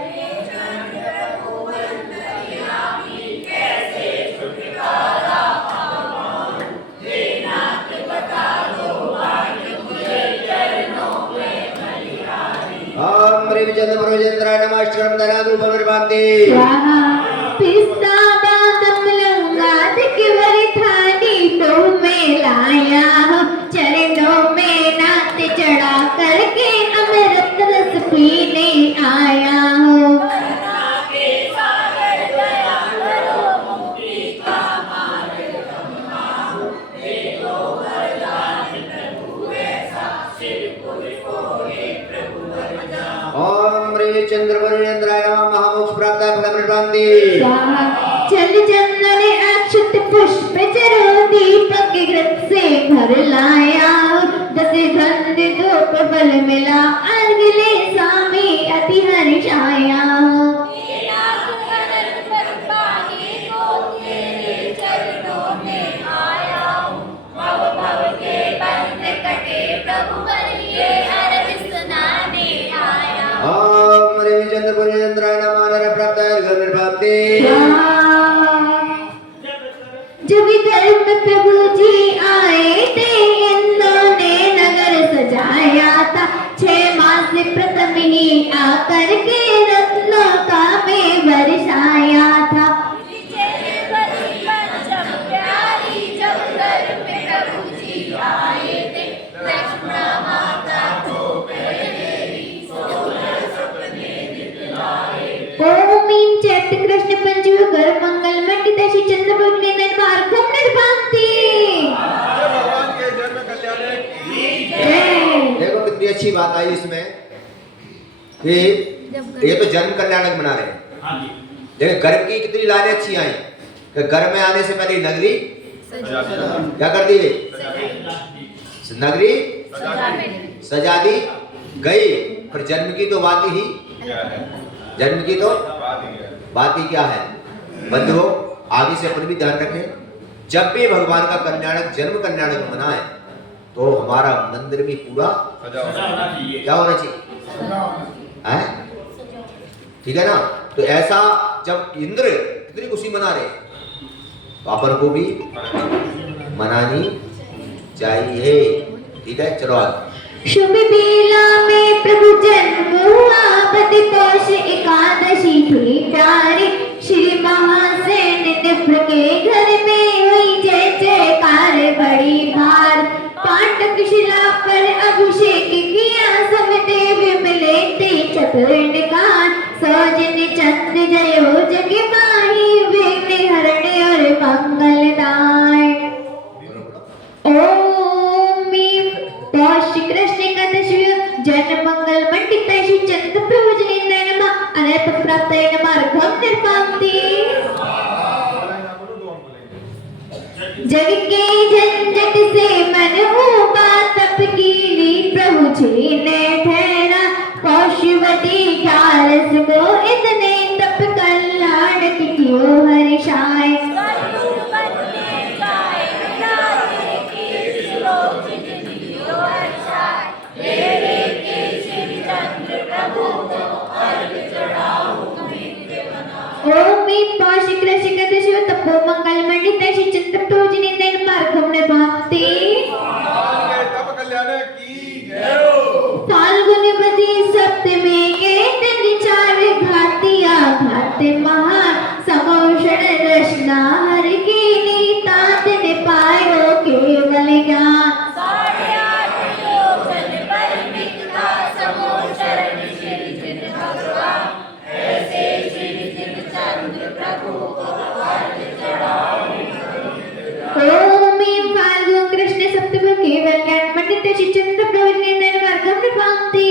ओम चंद्रप्रभुजनेन्द्राय नमः अष्टकम धनाधूपम निर्भांति स्वाहा। पिस्ता बादाम लौंगादिक वरिधानी तुम्हें लाया हूँ। चरणों में नाथ चढ़ा करके अमृत रस पीने आया हूँ। ओम चंद्रप्रभुजनेन्द्राय नमः महामोक्ष प्राप्त फलम निर्भांति स्वाहा। चल चंदन अक्षत पुष्प चरो, दीपक घृत से भर लाया हूँ। दस गंध धूप फल मिला, अर्घ ले स्वामी अति हर्ष आया हूँ। ओम चंद्रप्रभुजनेन्द्राय नमः नर प्राप्त फलम निर्भांति जब धर्म प्रभु जी आए थे, इन्होंने नगर सजाया था। 6 मास प्रथम ही आकर के रत्नों का में बरसाया था। ओम ईं चैत्र कृष्ण पंचमी कर मंगल मंडित श्री चंद्रप्रभु ने निर्मार्गम निर्भांति। भगवान के जन्म कल्याण की जय। देखो कितनी अच्छी बात आई इसमें कि ये तो जन्म कल्याणक बना रहे हैं, हाँ जी। देखिए गर्भ की कितनी लाइनें अच्छी आई कि गर्भ में आने से पहले नगरी क्या कर दी गई? नगरी सजा दी गई। पर जन्म की तो बात ही, जन्म की तो बात ही क्या है? बंधुओं आगे से अपन भी ध्यान रखें, जब भी भगवान का कल्याणक जन्म कल्याणक मनाए तो हमारा मंदिर भी पूरा क्या होना चाहिए? है ठीक है ना? तो ऐसा जब इंद्र इतनी खुशी मना रहे तो अपन को भी मनानी चाहिए। ठीक है, चलो आगे। शुभ बेला में प्रभु जन्म हुआ, बदतोष एकादशी थी प्यारी। श्री महासेन निप्र के घर में हुई जय जयकार बड़ी भार। पाटक शिला पर अभिषेक किया, सब देव मिले थे चतुर्निकार। सौजन चंद्र जयो जग माही, विघ्न हरण और मंगलदाय। ओम श्री कृष्ण एकादशी जन मंगल मंडित श्री चंद्र प्रभु जनेन्द्र नमः। अनर्थ प्राप्त नमः अर्घ्यं निर्पान्ति। जग के झंझट से मन ऊबा, तप कीनी प्रभु जी ने ठहरा। कौशिवती 11 को इतने तप कल्याण कियो हर्षाय। ओम श्री कृष्ण एकादशी तपो मंगल मंडित श्री चंद्र प्रभु जनेन्द्र नमः अर्घ्यं निर्पान्ति। तप कल्याण की जय। फाल्गुन बदी सप्तमी के दिन 4 घातिया घात महा। समोषण रचना हर की नीता, दिन पायो केवल ज्ञान। 8.5 योजन परिमित का समोषण श्री जिन भगवान। ऐसे श्री जिन चंद्र प्रभु को अर्घ चढ़ाऊं। ओम फाल्गुन कृष्ण सप्तमी केवल ज्ञान मंडित श्री चंद्र प्रभु जनेन्द्र नमः अर्घ्यं निर्पान्ति।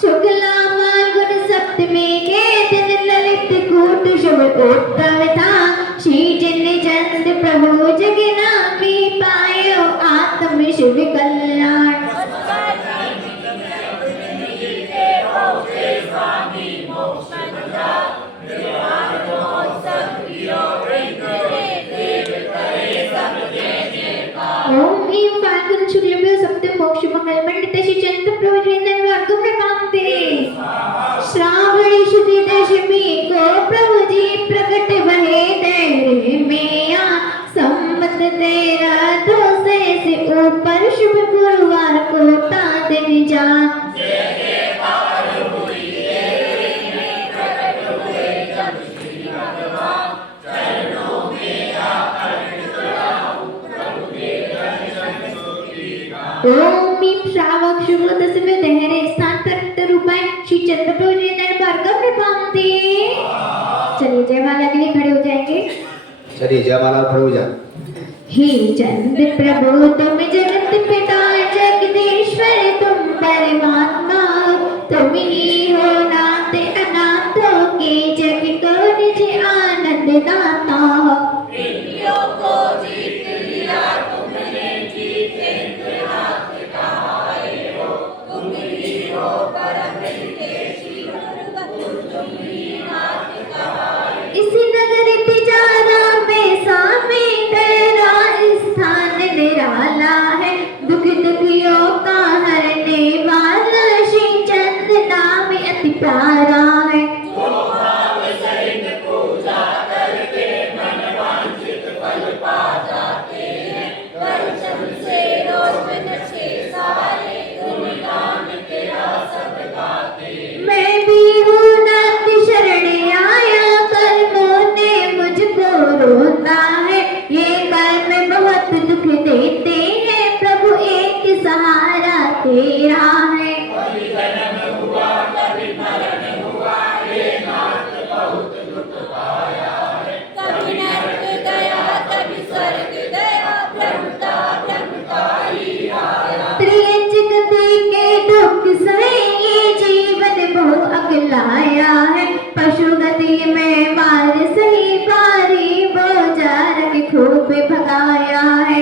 शुक्ला फाल्गुन सप्तमी के दिन ललित कूट शुभ उत्तम था। श्री जिन चंद्र प्रभु जगनामी, पायो आत्म शुभ कल्याण। ओम फाल्गुन शुक्ल सप्तमी मोक्ष मंगल मंडित श्री चंद्र प्रभु जनेन्द्र नमः अर्घ्यं निर्पान्ति। श्रावण शुक्ल दशमी को प्रभु जी प्रकट भये धैर्य में आ। सम्मत 13 से ऊपर शुभ गुरुवार को ता दिन जान। ओम श्रावक शुभ दशमी दहरे स्थान पर रूपाय श्री चंद्र प्रभु जनेन्द्र नमः अर्घ्यं निर्पान्ति। चलिए जयमाला के लिए खड़े हो जाएंगे। चलिए जयमाला खड़े हो जाए। हे चंद्र प्रभु तुम जगत पिता जगदीश्वर, तुम परमात्मा। तुम ही हो नाथ अनाथों के, जग को निज आनंद दाता। प्रेमियों को जीत लिया तुमने, जीते हाथ कहाए हो। तुम ही हो परम हितैषी, तुम ही नाथ कहाए। इस नगर तिजारा में सामे तेरा स्थान निराला है। दुख दुखियों का हरने वाला श्री चंद्र नाम अति प्यारा है। मैं भी हूँ नाथ शरण आया, कर्मों ने मुझको रोता है। ये कर्म बहुत दुख देते हैं, प्रभु एक सहारा तेरा है। कभी नरक गया कभी स्वर्ग गया, ब्रह्मता ब्रह्मता ही आया। त्रियंचकते के दुख सहे, ये जीवन बहु अगलाया है। पशु लिए मैं मार सही बारी बोजार के खूब भगाया है।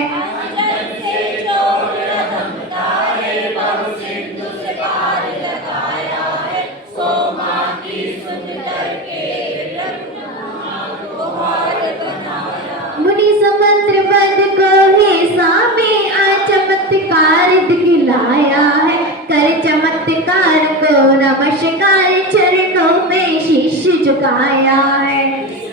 जल से जोर रतनता है, बहु सिंधु से पार लगाया है। सोमा की सुंदर के गुहार बनाया। मुनि समुद्र बद को ही सामे आ चमत्कार दिखलाया है। कर चमत्कार को नमस्कार चरणों में शीश झुकाया है।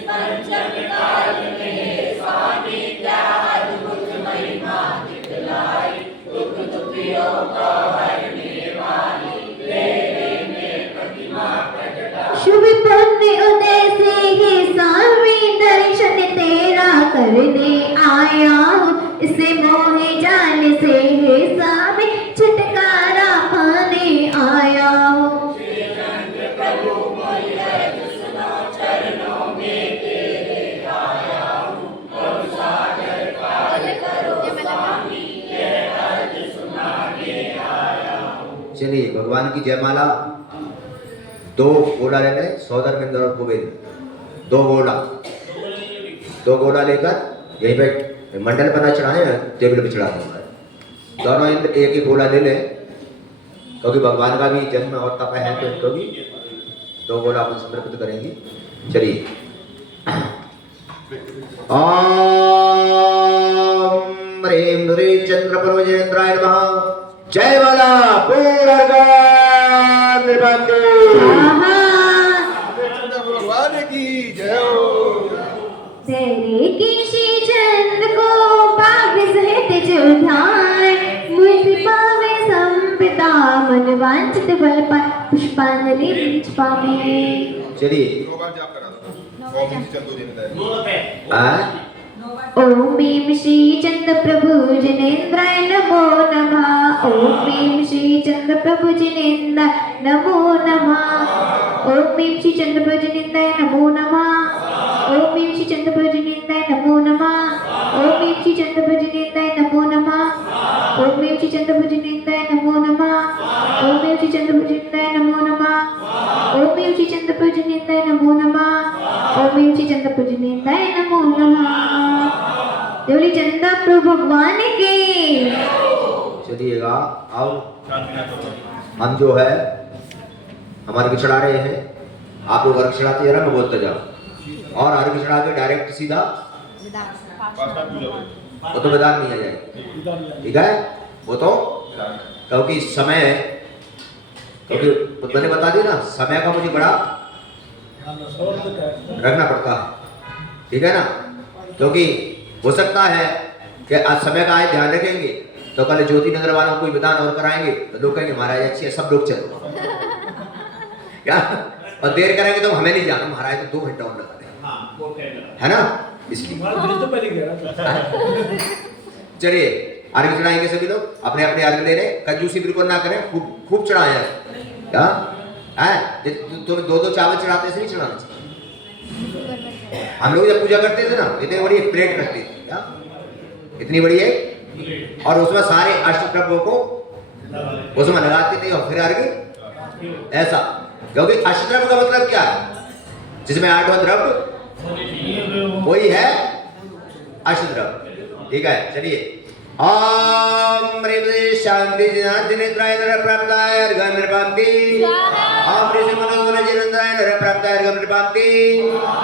पर चमत्कार में स्वामी क्या अद्भुत महिमा दिखलाई। दुख दुखियों को हरने वाली तेरे में प्रतिमा प्रगटाई। शुभ पुण्य उदय से ही स्वामी दर्शन तेरा करने आया हूँ। इसे मोहे जान से ही स्वामी छुटकारा पाने आया हूँ। प्रभु मोहि अर्ज सुनो, चरणों में तेरे आया हूँ। प्रभु सागर पार करो स्वामी, यह अर्ज सुनाने आया हूँ। चलिए भगवान की जयमाला। दो गोला ले लें, सौदर में और कुबेर। दो गोला लेकर यहीं पे मंडल बना चढ़ाए, टेबल पे चढ़ा दूंगा। दोनों इंद्र एक ही गोला ले लें, क्योंकि भगवान का भी जन्म और तप है, तो इनको भी दो गोला अपन समर्पित करेंगे। चलिए ओम ह्रीं ह्रीं चंद्र प्रभुजेन्द्राय नमः। जय माला पूर्ण चंद्र भगवान की जय हो। तेरे किसी चंद्र को पाग सहित जो ध्यान मुझ पावे संपिता मन वांछित बल पर पुष्पांजलि बीच पावे। चलिए दो बार जाप करा दो। ओम श्री चंद्र जिनेन्द्र। ओम भीम श्री चंद्र प्रभु जिनेन्द्राय नमो नमः। ओम भीम श्री चंद्र प्रभु जिनेन्द्र नमो नमः। ओम भीम श्री चंद्र प्रभु जिनेन्द्राय नमो नमः। ओम भीम श्री चंद्र प्रभु जिनेन्द्राय नमो नमः। ओम भीम श्री चंद्र प्रभु जिनेन्द्राय नमो नमः। ओम भीम श्री चंद्र प्रभु जिनेन्द्राय नमो नमः। ओम भीम श्री चंद्र प्रभु जिनेन्द्राय नमो नमः। ओम भीम श्री चंद्र प्रभु जिनेन्द्राय नमो नमः। ओम भीम श्री चंद्र प्रभु जिनेन्द्राय नमो नमः। देवली चंद्र प्रभु भगवान की। चलिएगा आओ, हम जो है हमारे भी चढ़ा रहे हैं, आप लोग अर्घ चढ़ाते जरा, मैं बोलते जाओ। और अर्घ चढ़ा के डायरेक्ट सीधा वो तो मैदान नहीं आ जाएगी, ठीक है? वो तो क्योंकि समय, क्योंकि मैंने बता दिया ना, समय का मुझे बड़ा रखना पड़ता है, ठीक है ना? क्योंकि हो सकता है कि आज समय का आए ध्यान रखेंगे तो कल ज्योति नगर वालों को विधान और कराएंगे तो लोग कहेंगे महाराज अच्छी है, सब लोग चलो क्या? और देर करेंगे तो हमें नहीं जाना, महाराज तो 2 घंटा और लगा दें, है ना? इसलिए चलिए अर्घ चढ़ाएंगे सभी लोग, अपने अपने अर्घ ले रहे, कंजूसी बिल्कुल ना करें, खूब चढ़ाए क्या है? तो 2-2 चावल चढ़ाते से नहीं चढ़ाना चाहिए। हम लोग जब पूजा करते थे ना, इतनी बड़ी एक प्लेट रखते थे, क्या इतनी बड़ी है, और उसमें सारे अष्टद्रव्यों को उसमें लगाते थे और फिर अर्घ ऐसा, क्योंकि अष्टद्रव्य का मतलब क्या है? जिसमें 8वां द्रव्य वही है अष्टद्रव्य, ठीक है? चलिए ओम ह्रीं शांति जिनेन्द्राय नर प्राप्ताय अर्घं नृपान्ति। ओम ह्रीं मनोगुण जिनेन्द्राय नर प्राप्ताय अर्घं नृपान्ति।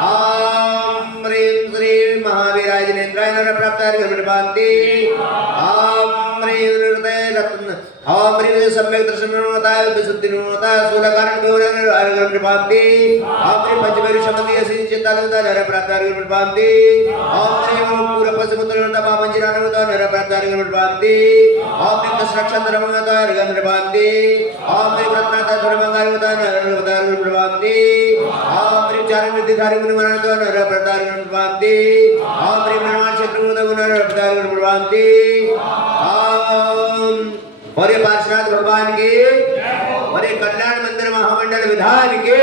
ओम ह्रीं श्री महावीराय जिनेन्द्राय नर प्राप्ताय अर्घं नृपान्ति। ओम ह्रीं हृदय रत्न, ओम ह्रीं सम्यक् दर्शनोताय विशुद्धिनोताय सूलकारण विवरण अर्घं नृपान्ति। ओम ह्रीं पंचमेरु शमति असि चित्तालुता नर प्राप्ताय अर्घं नृपान्ति। ओम ह्रीं पूर्व पश्चिम उत्तर पापंजिरानुता नर प्राप्ताय अर्घं नृपान्ति। ओम ह्रीं दशरक्षण धर्मगता अर्घं नृपान्ति। ओम ह्रीं रत्नाता धर्मगारुता नर प्राप्ताय अर्घं नृपान्ति। ओम ह्रीं चारण विद्याधारी मुनिमनता नर प्राप्ताय अर्घं नृपान्ति। ओम ह्रीं निर्माण क्षेत्र नर प्राप्ताय अर्घं नृपान्ति। ओम और ये पार्षनाथ भगवान की और ये कल्याण मंदिर महामंडल विधान की।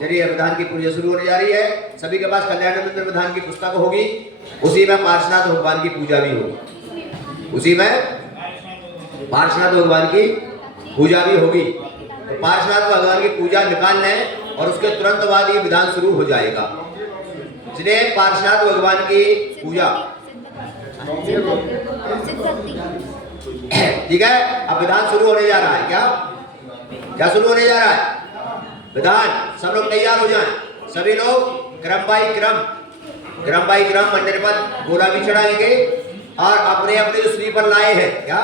चलिए विधान की पूजा शुरू होने जा रही है, सभी के पास कल्याण मंदिर विधान की पुस्तक होगी, उसी में पार्षनाथ भगवान की पूजा भी होगी, उसी में पार्षनाथ भगवान की पूजा भी होगी। तो पार्षनाथ भगवान की पूजा निकाल लें और उसके तुरंत बाद ये विधान शुरू हो जाएगा। इसलिए पार्षद भगवान की पूजा, ठीक है। अब विधान शुरू होने जा रहा है। क्या शुरू होने जा रहा है? विधान। सब लोग तैयार हो जाएं। सभी लोग क्रम बाई क्रम मंदिर पर गोला भी चढ़ाएंगे और अपने अपने जो श्रीफल लाए हैं, क्या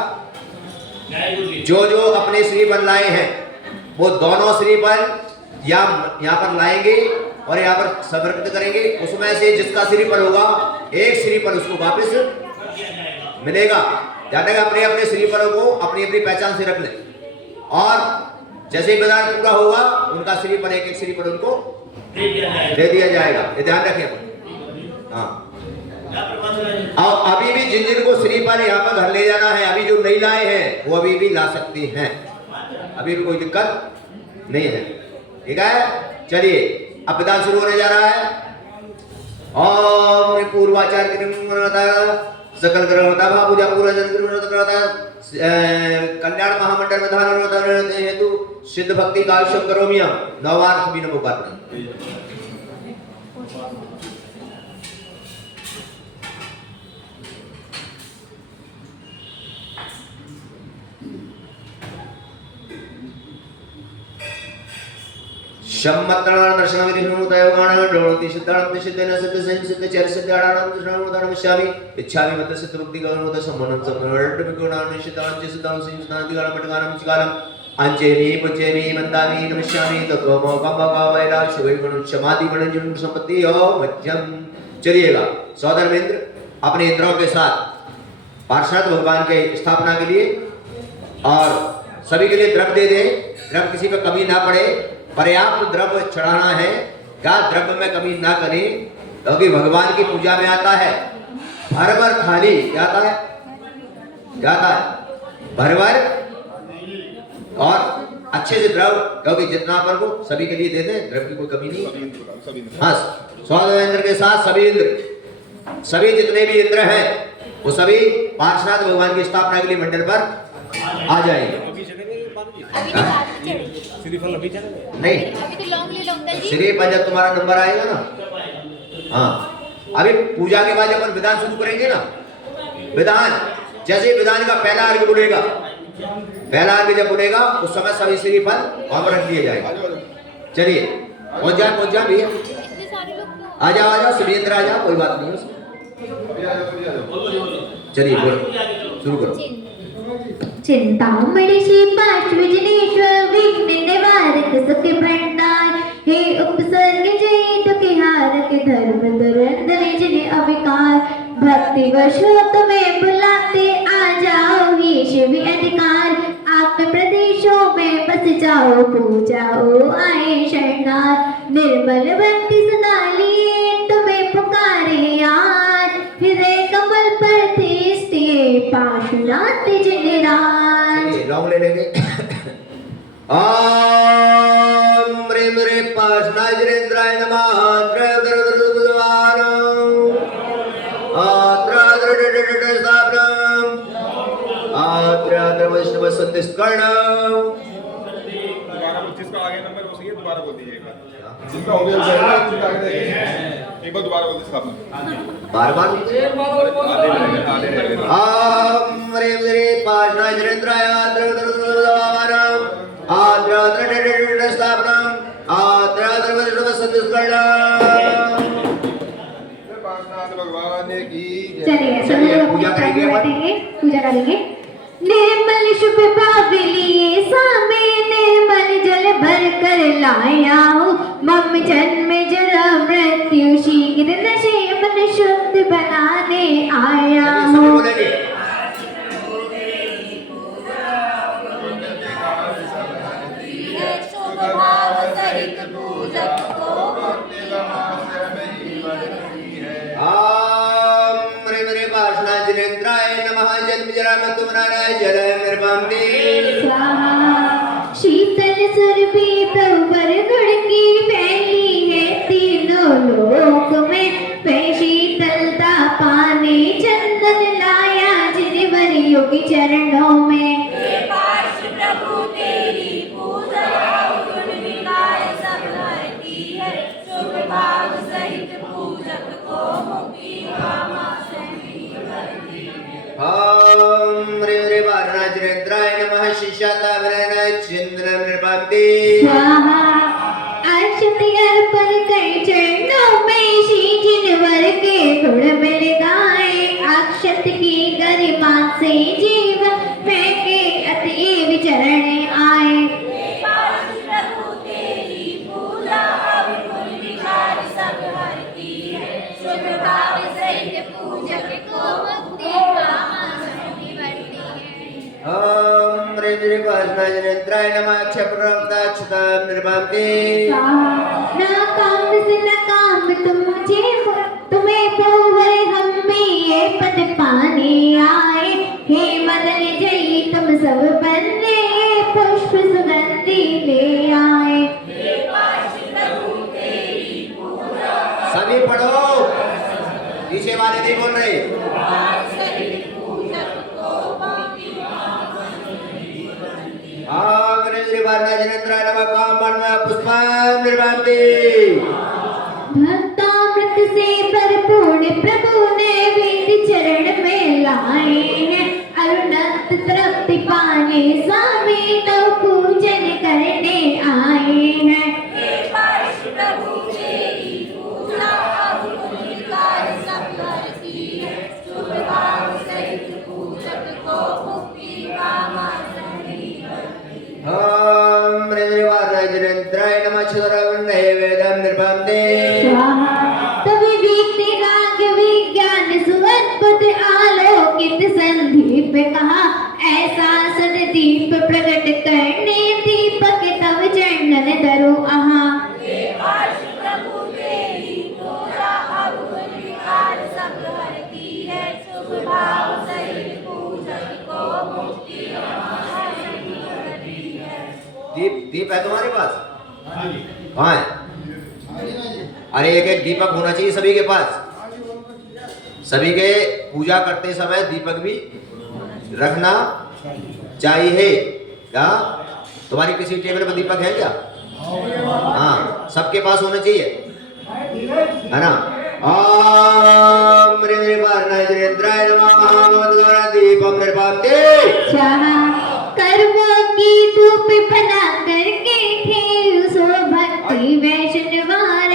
जो अपने श्रीफल लाए हैं वो दोनों श्रीफल यहाँ पर लाएंगे और यहाँ पर समर्पित करेंगे। उसमें से जिसका श्रीफल होगा एक श्रीफल उसको वापस मिलेगा। जाने का अपने अपने श्रीफलों को अपनी अपनी पहचान से रख लें और जैसे ही विधान पूरा होगा उनका श्रीफल एक श्रीफल उनको दे दिया जाएगा। ये ध्यान रखें। हाँ, और अभी भी जिन को श्रीफल यहाँ पर घर ले जाना है, अभी जो नहीं लाए हैं वो अभी भी ला सकते हैं, अभी भी कोई दिक्कत नहीं है। ठीक है, चलिए अब विधान शुरू होने जा रहा है। ओम पूर्वाचार सकल ग्रहता पूजा पूरा कल्याण महामंडल विधान हेतु सिद्ध भक्ति का आयुष्य करोमिया 9 बार सभी नमो कार्य। शम्मत्रण दर्शन विधिमुदयगाण डोणति सिद्धांत सिद्धेन सिद्ध संग सिद्ध चर सिद्ध आडानं दर्शनं उदानमस्यामि इच्छामि मत सिद्ध भक्ति गौरव सम्मानं सम्मानं विगुणान् निशितान् सिद्धांत सिद्धांत गानं पटगानं चिकालं अंचेमि पुचेमि मंदामि नमस्यामि तत्वमो गमगा वैरा शुभगुण समाधि गुण जीवन संपत्ति हो मध्यम। चलिएगा सौदर मित्र अपने इंद्रों के साथ पार्षद भगवान के स्थापना के लिए और सभी के लिए द्रव्य दे दे। द्रव्य किसी पर कमी ना पड़े, पर्याप्त द्रव्य चढ़ाना है। क्या द्रव्य में कमी ना करें, क्योंकि भगवान की पूजा में आता है भर भर थाली। क्या आता है भर भर और अच्छे से द्रव्य, क्योंकि जितना पर को सभी के लिए दे दे, द्रव्य की कोई कमी नहीं। हाँ, सौदेवेंद्र के साथ सभी इंद्र, सभी जितने भी इंद्र हैं वो सभी पार्षद भगवान की स्थापना के लिए मंडल पर आ जाएंगे। नहीं, श्रीफल जब तुम्हारा नंबर आएगा ना, हाँ, अभी पूजा के बाद जब अपन विधान शुरू करेंगे ना, विधान जैसे विधान का पहला अर्घ बोलेगा, पहला अर्घ जब बोलेगा उस समय सभी श्रीफल वहां पर रख दिए जाएंगे। चलिए पहुंच जा भैया, आ जाओ सुरेंद्र आ जाओ, कोई बात नहीं है। चलिए बोलो, शुरू करो। चिंतामणि श्री पार्श्वजनेश्वर विघ्न निवारक सुख भंडार हे उपसर्ग जय दुखि हारक धर्म धुरंधर जिन्हें अविकार भक्ति वशो तुम्हें बुलाते आ जाओ ये शिव अधिकार आपके प्रदेशों में बस जाओ पूजाओ आए शरणार निर्मल भक्ति सदा लिए तुम्हें पुकारे आज हृदय कमल पर तेस्ते पाशुनाथ जिनराज। लॉन्ग ले लेंगे। ओम ह्रीं ह्रीं पार्षणाजिरेंद्राय नमः। जिसका आगे नंबर हो सही है दोबारा बोल दीजिएगा। जिसका हो गया एक बार दोबारा बोल दीजिए। बार-बार ओम ह्रीं ह्रीं पार्षणाजिरेंद्राय पूजा करेंगे। निर्मल शुभ भाव लिए सामे निर्मल जल भर कर लाया हूँ मम जन्म जरा मृत्यु शीघ्र नशे मन शुद्ध बनाने आया हूँ। शीतल सुरभि प्रभुवर गुण की फैली है तीनों लोक में वह शीतलता पाने चंदन लाया जिनवर योगी चरणों में। प्रभु तेरी पूजा गुण विकार सब निर्वाणाय नमः क्षप्रवक्ताक्षतां निर्वान्ते ना काम से न काम तुम मुझे तुम्हें पोवर हम भी ये पद पाने आए हे मदन जय तुम सब बनने पुष्प सुगंधि ले आए। सभी पढ़ो, पीछे वाले नहीं बोल रहे। निर्वाणाय नमः कामण्य पुष्पं निर्वान्ते भक्तामृत से भरपूर प्रभु ने वेद चरण में लाए हैं अरुणत तृप्ति पाने स्वामी तो पूजन करने आए हैं। ओम निर्वाणाय नमः क्षरवन्ने वेदं निर्वान्ते तभी बीते राग विज्ञान सुअद्भुत आलोकित संदीप कहा ऐसा सददीप प्रकट करने दीपक तव चंदन धरो आहा। दीप दीप है तुम्हारे पास? कहाँ है? अरे एक एक दीपक होना चाहिए सभी के पास। सभी के पूजा करते समय दीपक भी रखना चाहिए। क्या तुम्हारी किसी टेबल पर दीपक है क्या? हाँ, सबके पास होना चाहिए, है ना? ओम निर्वाणाय नमः दीपम निर्वाते कर्मों की धूप बना करके खेल सो भक्ति वैष्णवार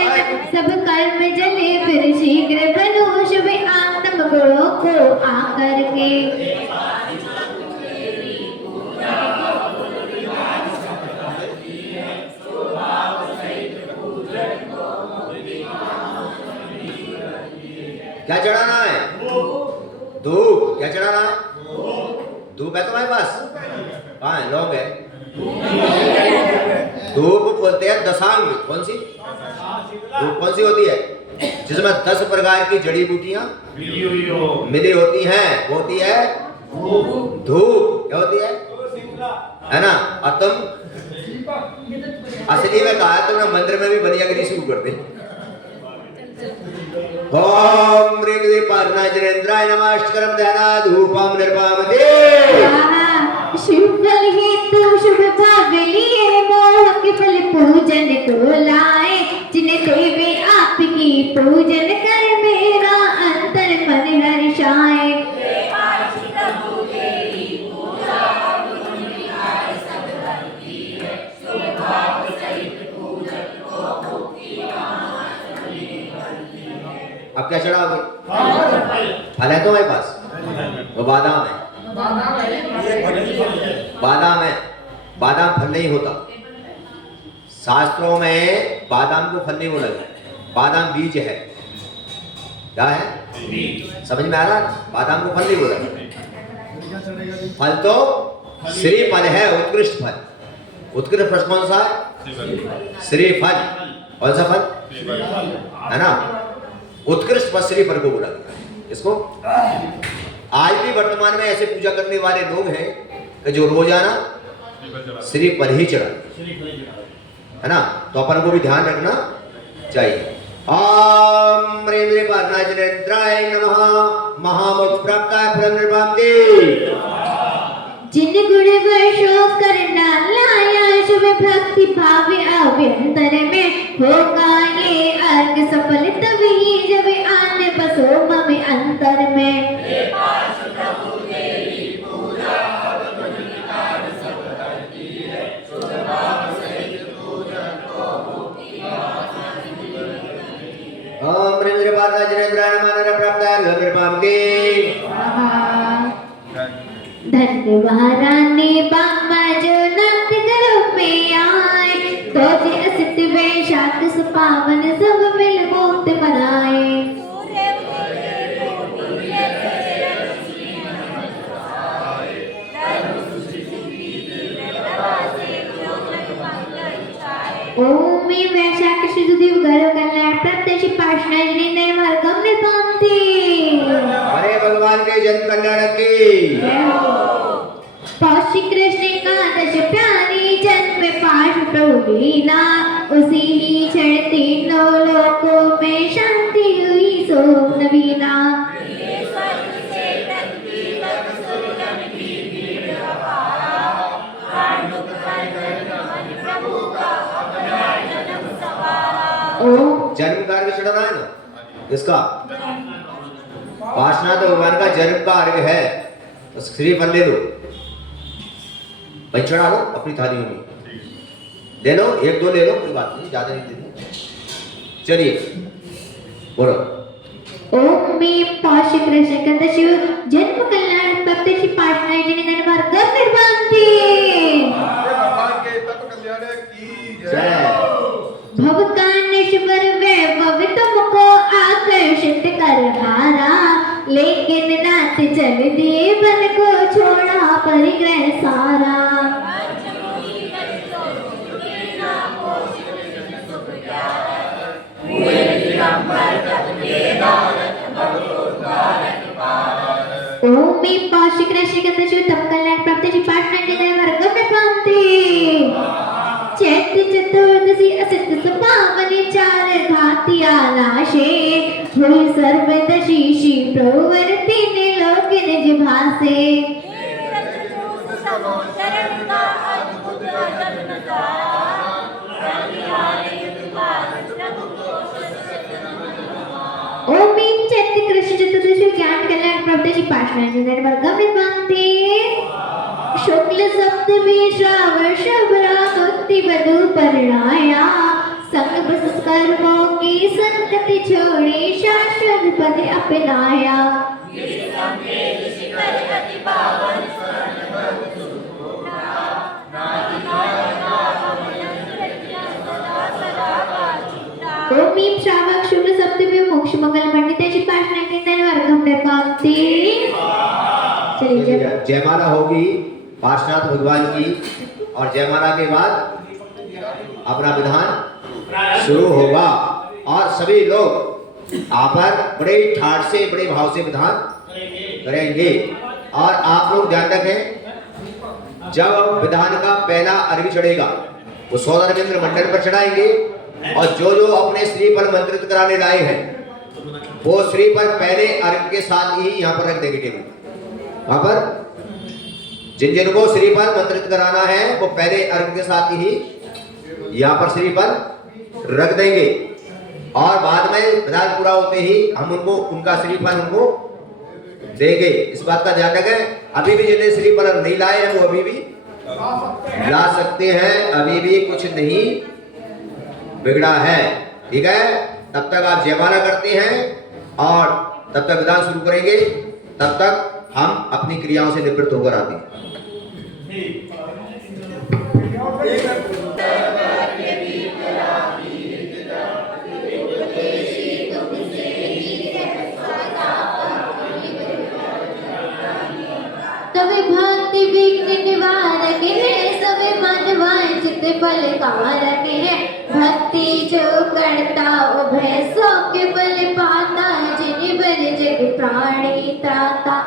सब कर्म जले फिर शीघ्र बनो शुभ आत्म गुणों को आकर के। क्या चढ़ाना है? धूप। क्या चढ़ाना है? धूप है तुम्हारे पास? कहाँ है? लौंग है। धूप बोलते हैं दशांग। कौन सी धूप कौन सी होती है? जिसमें 10 प्रकार की जड़ी बूटियां मिली होती हैं, वो होती है धूप। क्या होती है ना? और तुम असली में कहा तुमने मंदिर में भी बनियागिरी शुरू कर दी। ओम ह्रीं पार्नाजनेन्द्राय नमः अष्टकरं ध्यानात् धूपं निर्वापते शुभ फल हेतु शुभ भाव लिए मोह के फल पूजन को लाए जिन्हें देवे आपकी पूजन कर मेरा अंतर मन हर्षाए। अब क्या चढ़ाओगे? फल है तुम्हारे पास? वो बादाम है। बादाम है। बादाम फल नहीं होता। शास्त्रों में बादाम को फल नहीं बोला जाता, बादाम बीज है। क्या है? समझ में आ रहा? बादाम को फल नहीं बोला जाता। फल तो श्री फल है, उत्कृष्ट फल। उत्कृष्ट फल कौन सा है? श्री फल। कौन सा फल है ना? उत्कृष्ट फल श्री फल को बोला गया। इसको आज भी वर्तमान में ऐसे पूजा करने वाले लोग हैं कि जो रोजाना श्री फल ही चढ़ाते, है ना? तो अपन को भी ध्यान रखना चाहिए। ओम ह्रीं पार्नाजनेन्द्राय नमः महामोक्ष प्राप्ताय फलं निर्वापते जिन गुण वर्षों करना लाया शुभ भक्ति भाव अभ्यंतर में होगा ये अर्घ सफल तभी जब आने बसो मम अंतर में। ओम ह्रीं पार्नाजनेन्द्राय नमः प्राप्ताय फलं निर्वापते धन्यवाराने बाबा जो नाथ घर में आए तो असत वैशाख सुपावन सब मिल मोत मनाए। मी वैशाख शुद्धदेव गौरव कल्याण प्रत्यक्ष पाषाण जिनेन्द्र मार्गम निपाते। अरे भगवान के जन कल्याण की। पौष कृष्ण एकादश प्यारी जन्म पाश प्रभु लीला, उसी ही क्षण तीनों लोकों में शांति हुई सो नवीना। जन्म का अर्घ चढ़ाना है ना इसका। पार्श्वनाथ भगवान का जन्म का अर्घ है, तो श्रीफल ले लो, भाई चढ़ा लो अपनी थाली में, ले लो, एक दो ले लो, कोई बात नहीं, ज्यादा नहीं देनी। चलिए बोलो। ओम मी पौष कृष्ण एकादश जन्म कल्याण प्रत्यक्ष पाषाण जिनेन्द्र मार्गम निपाते। भगवान के तप कल्याण की जय। भवकानेश्वर वैभव तुमको आकर्षित करहारा, लेकिन नाथ जल देवन को छोड़ा परिग्रह सारा। ओम मी पौष कृष्ण एकादश तप कल्याण प्रत्यक्ष पाषाण जिनेन्द्र मार्गम निपाते। चैत्र चतुर्दशी असित सुपावनी चार घाती आलाशे, हुई सर्वदशी श्री प्रभुवर तीन लोक निज भासे। ओम चैत्र कृष्ण चतुर्दशी ज्ञान कल्याण प्रत्यक्ष पाषाण जिनेन्द्र मार्गम निपाते। शुक्ल सप्तमी श्रावण शुभ्रा मुक्ति बधु परिणाया, संग बस कर्मों की संगति छोड़ी शाश्वत पद अपनाया। ओम श्रावक शुक्ल सप्तमी मोक्ष मंगल पंडित पाषाण जिनेन्द्र मार्गम निपाते। चलिए जयमाला होगी पार्श्वनाथ भगवान की, और जयमाला के बाद अपना विधान शुरू होगा, और सभी लोग आप बड़े ठाठ से बड़े भाव से विधान करेंगे। और आप लोग ध्यान रखें, जब विधान का पहला अर्घ्य चढ़ेगा वो सौदर्मेंद्र मंडल पर चढ़ाएंगे, और जो जो अपने श्रीफल मंत्रित कराने लाए हैं वो श्रीफल पहले अर्घ्य के साथ ही यहाँ पर रख देंगे टेबल। वहां पर जिन जिनको श्रीफल मंत्रित कराना है वो पहले अर्घ्य के साथ ही यहाँ पर श्रीफल रख देंगे, और बाद में विधान पूरा होते ही हम उनको उनका श्रीफल उनको देंगे। इस बात का ध्यान रखें। अभी भी जिन्हें श्रीफल नहीं लाए हैं वो अभी भी ला सकते हैं, अभी भी कुछ नहीं बिगड़ा है, ठीक है। तब तक आप जयमाला करते हैं और तब तक विधान शुरू करेंगे, तब तक हम अपनी क्रियाओं से निवृत्त होकर आते हैं। तवे भक्ति विघ्न निवारक है, सवे मन वांछित फल कारक है। भक्ति जो करता उभय सो के फल पाता, जिन बर जग प्राणी त्राता।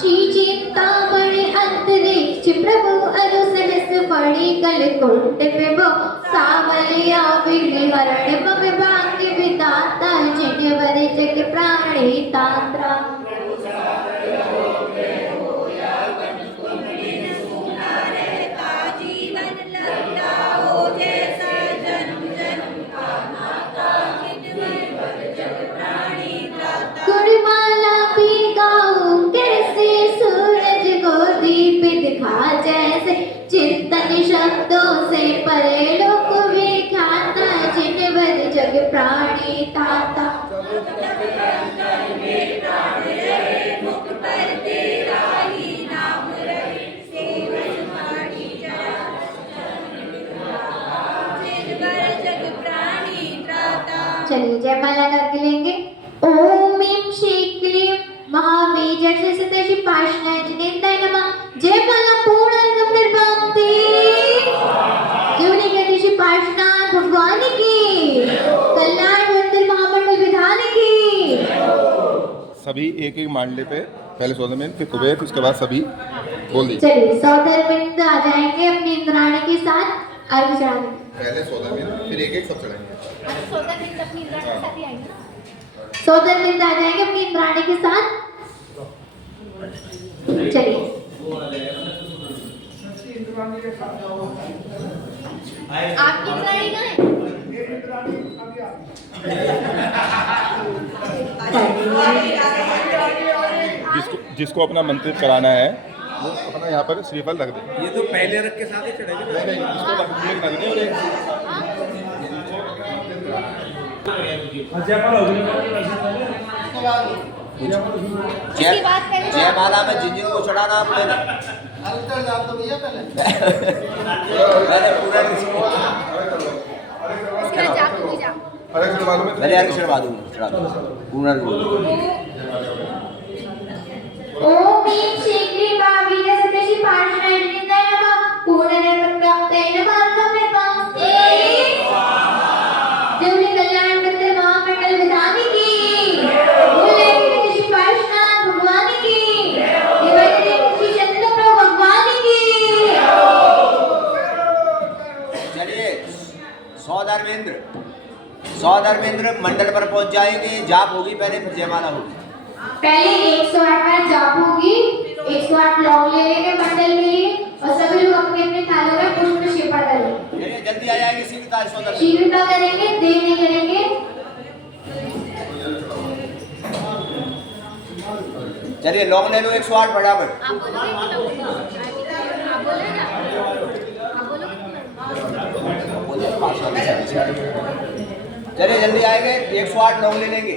श्री चिंतामणि अंतरिक्ष प्रभु अरु सहस फणी कल कुंड विभो, सावलिया विघ्न हरण मम भाग्य विधाता, जिन वर जग प्राणी तात्रा। गुणमाला भी गाऊं कैसे, सूरज को दीप दिखा जैसे, चिंतन शब्दों से परे लोक विख्याता, जिन वर जग प्राणी ताता। जग प्राणी त्राता। चलिए जयमाला करके लेंगे। ओम ह्रीं श्रीं क्लीं महाबीजस्य पाशनाय जिनेन्द्राय नमः। जयमाला पूर्ण निर्भक्ति जीवनी गति श्री पार्श्वनाथ भगवान की, कल्याण मंदिर महामंडल विधान की। सभी एक एक मांडले पे पहले सौदामिनी फिर कुबेर फिर उसके बाद सभी बोल दीजिए। चलिए सौदामिनी आ जाएंगे अपनी इंद्राणी के साथ अर्घ चढ़ाने। पहले सौदामिनी फिर एक एक सब चढ़ाएंगे। सौदामिनी आ जाएंगे अपनी इंद्राणी के साथ। चलिए आपकी इंद्राणी कहाँ है? जिसको अपना मंत्रित कराना है वो अपना यहाँ पर श्रीफल रख दे। ये तो पहले रख के साथ ही चढ़ेगा। नहीं इसको रख दे और एक जयमाला में जिन को चढ़ाना आप लेना। पहले पूरा अलग से मालूम है। पहले अर्घ चढ़वा दूंगा, चढ़ा दूंगा पूर्ण। ओम ह्रीं श्रीं क्लीं महाबीजस्य पार्श्वनाय जिनेन्द्राय नमः। पूर्ण निर्भक्त्यै नमः। जीवनी कल्याण मंदिर महामंडल विधान की, श्री पार्श्वनाथ भगवान की, श्री चंद्र भगवान की। चलिए सौधर्मेंद्र मंडल पर पहुंच जाएंगे। जाप होगी पहले फिर जयमाला होगी। पहले 108 बार जाप होगी, 108 लौंग ले लेंगे मंडल के लिए और सभी लोग अपने अपने थालों में पुष्प शिपा करेंगे। चलिए जल्दी आ जाएंगे शीघ्रता सौधर्मेंद्र। शीघ्रता करेंगे, देर नहीं करेंगे। चलिए लौंग ले लो 108 फटाफट। चलिए जल्दी आएंगे 108 लौंग ले लेंगे।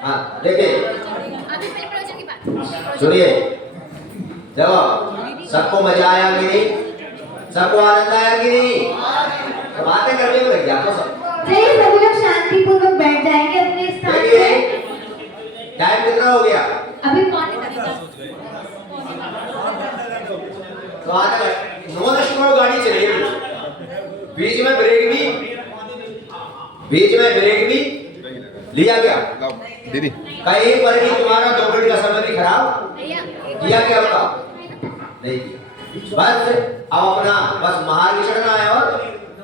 हाँ देखिए अभी पहले प्रवचन की बात सुनिए, देखो सबको मजा आया कि नहीं, सबको आनंद आया कि नहीं, तो बातें करने में लग जाते सब। चलिए सभी लोग शांतिपूर्वक बैठ जाएंगे अपने स्थान देखिए पे। टाइम कितना हो गया? अभी पौने 10। तो आधा नॉन स्टॉप गाड़ी चलेगी, बीच में ब्रेक भी लिया गया। लाओ दीदी कहीं पर भी तुम्हारा 2 मिनट का समय भी खराब किया क्या होगा? नहीं किया। बस अब अपना बस महाराज चढ़ना है और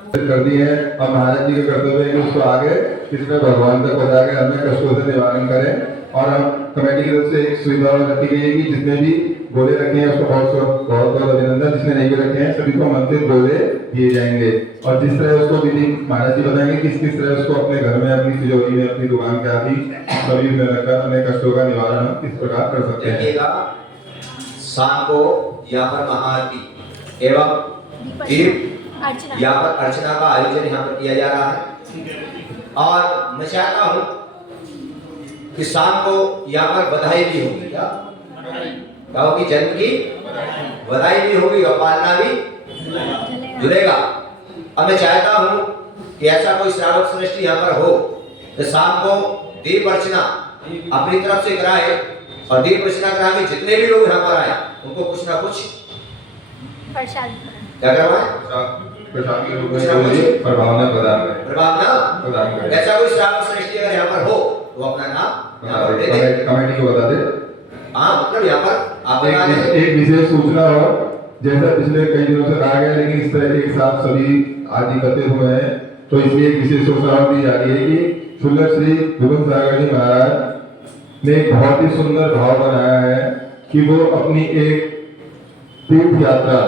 कर दी है। और महाराज जी का कर्तव्य है कि उसको आगे किसने भगवान तक पहुंचा के हमें कष्टों से निवारण करें। और हम कमेटी की तरफ से एक सुविधा रखी गई है कि जितने भी गोले रखे हैं उसको बहुत बहुत अभिनंदन, जिसने नहीं भी रखे हैं सभी को मंत्रित गोले दिए जाएंगे। और जिस तरह उसको विधि महाराज जी बताएंगे किस किस तरह उसको अपने घर में, अपनी तिजोरी में, अपनी दुकान के आदि सभी में रखकर अपने कष्टों का निवारण हम किस प्रकार कर सकते हैं। देखिएगा शाम को यहाँ पर महाआरती एवं दीप यहाँ पर अर्चना का आयोजन यहाँ पर किया जा रहा है। और मैं चाहता हूँ कि शाम को यहाँ पर बधाई भी होगी। क्या होगी? जन्म की बधाई भी होगी और पालना भी जुड़ेगा। अब मैं चाहता हूँ कि ऐसा कोई श्रावक श्रेष्ठी यहाँ पर हो तो शाम को दीप अर्चना अपनी तरफ से कराए और दीप अर्चना करा के जितने भी लोग यहाँ पर आए उनको कुछ ना कुछ क्या करवाएं? प्रसाद के रूप में जो प्रभावना प्रदान करें। ऐसा कोई श्रावक श्रेष्ठी अगर यहाँ पर हो तो अपना नाम यहाँ पर दे दे। कमेटी को बता दे। हाँ मतलब यहाँ पर आप बता दें। एक विशेष सूचना और जैसा पिछले कई दिनों से कहा गया, लेकिन इस तरह एक साथ सभी आज एकत्रित हुए हैं तो इसलिए एक विशेष सूचना और दी जा रही है कि सुलभ श्री विभुन सागर जी महाराज ने एक बहुत ही सुंदर भाव बनाया है कि वो अपनी एक तीर्थ यात्रा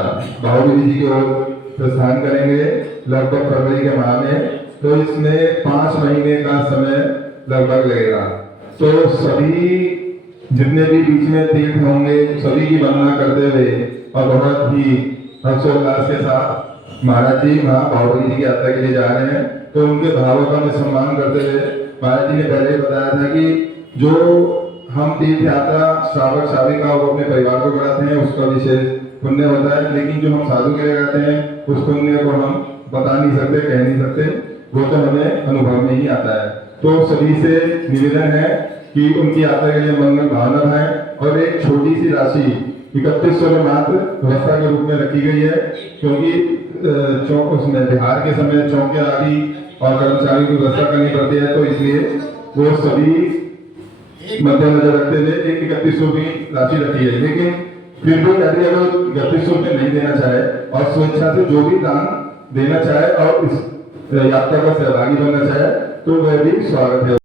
बाहुबली जी की ओर प्रस्थान करेंगे लगभग फरवरी के माह में। तो इसमें 5 महीने का समय लगभग लगेगा। तो सभी जितने भी बीच में तीर्थ होंगे सभी की वंदना करते हुए और बहुत ही हर्षोल्लास के साथ महाराज जी वहाँ बाहुबली जी की यात्रा के लिए जा रहे हैं। तो उनके भावों का मैं सम्मान करते हुए महाराज जी ने पहले ही बताया था कि जो हम तीर्थ यात्रा श्रावक श्राविका वो अपने परिवार को कराते हैं उसका विशेष पुण्य होता है, लेकिन जो हम साधु के लिए करते हैं उस पुण्य को हम बता नहीं सकते, कह नहीं सकते, वो तो हमें अनुभव में ही आता है। तो सभी से निवेदन है कि उनकी यात्रा के लिए मंगल भावना है और एक छोटी सी राशि 3100 में मात्र व्यवस्था के रूप में रखी गई है, क्योंकि उसमें बिहार के समय चौके आदि और कर्मचारियों की व्यवस्था करनी पड़ती है। तो इसलिए वो सभी मद्देनजर रखते हुए एक 3100 की राशि रखी है। लेकिन फिर भी यदि अगर 3100 में नहीं देना चाहे और स्वेच्छा से जो भी दान देना चाहे और इस यात्रा का सहभागी बनना चाहे तो वह भी स्वागत है।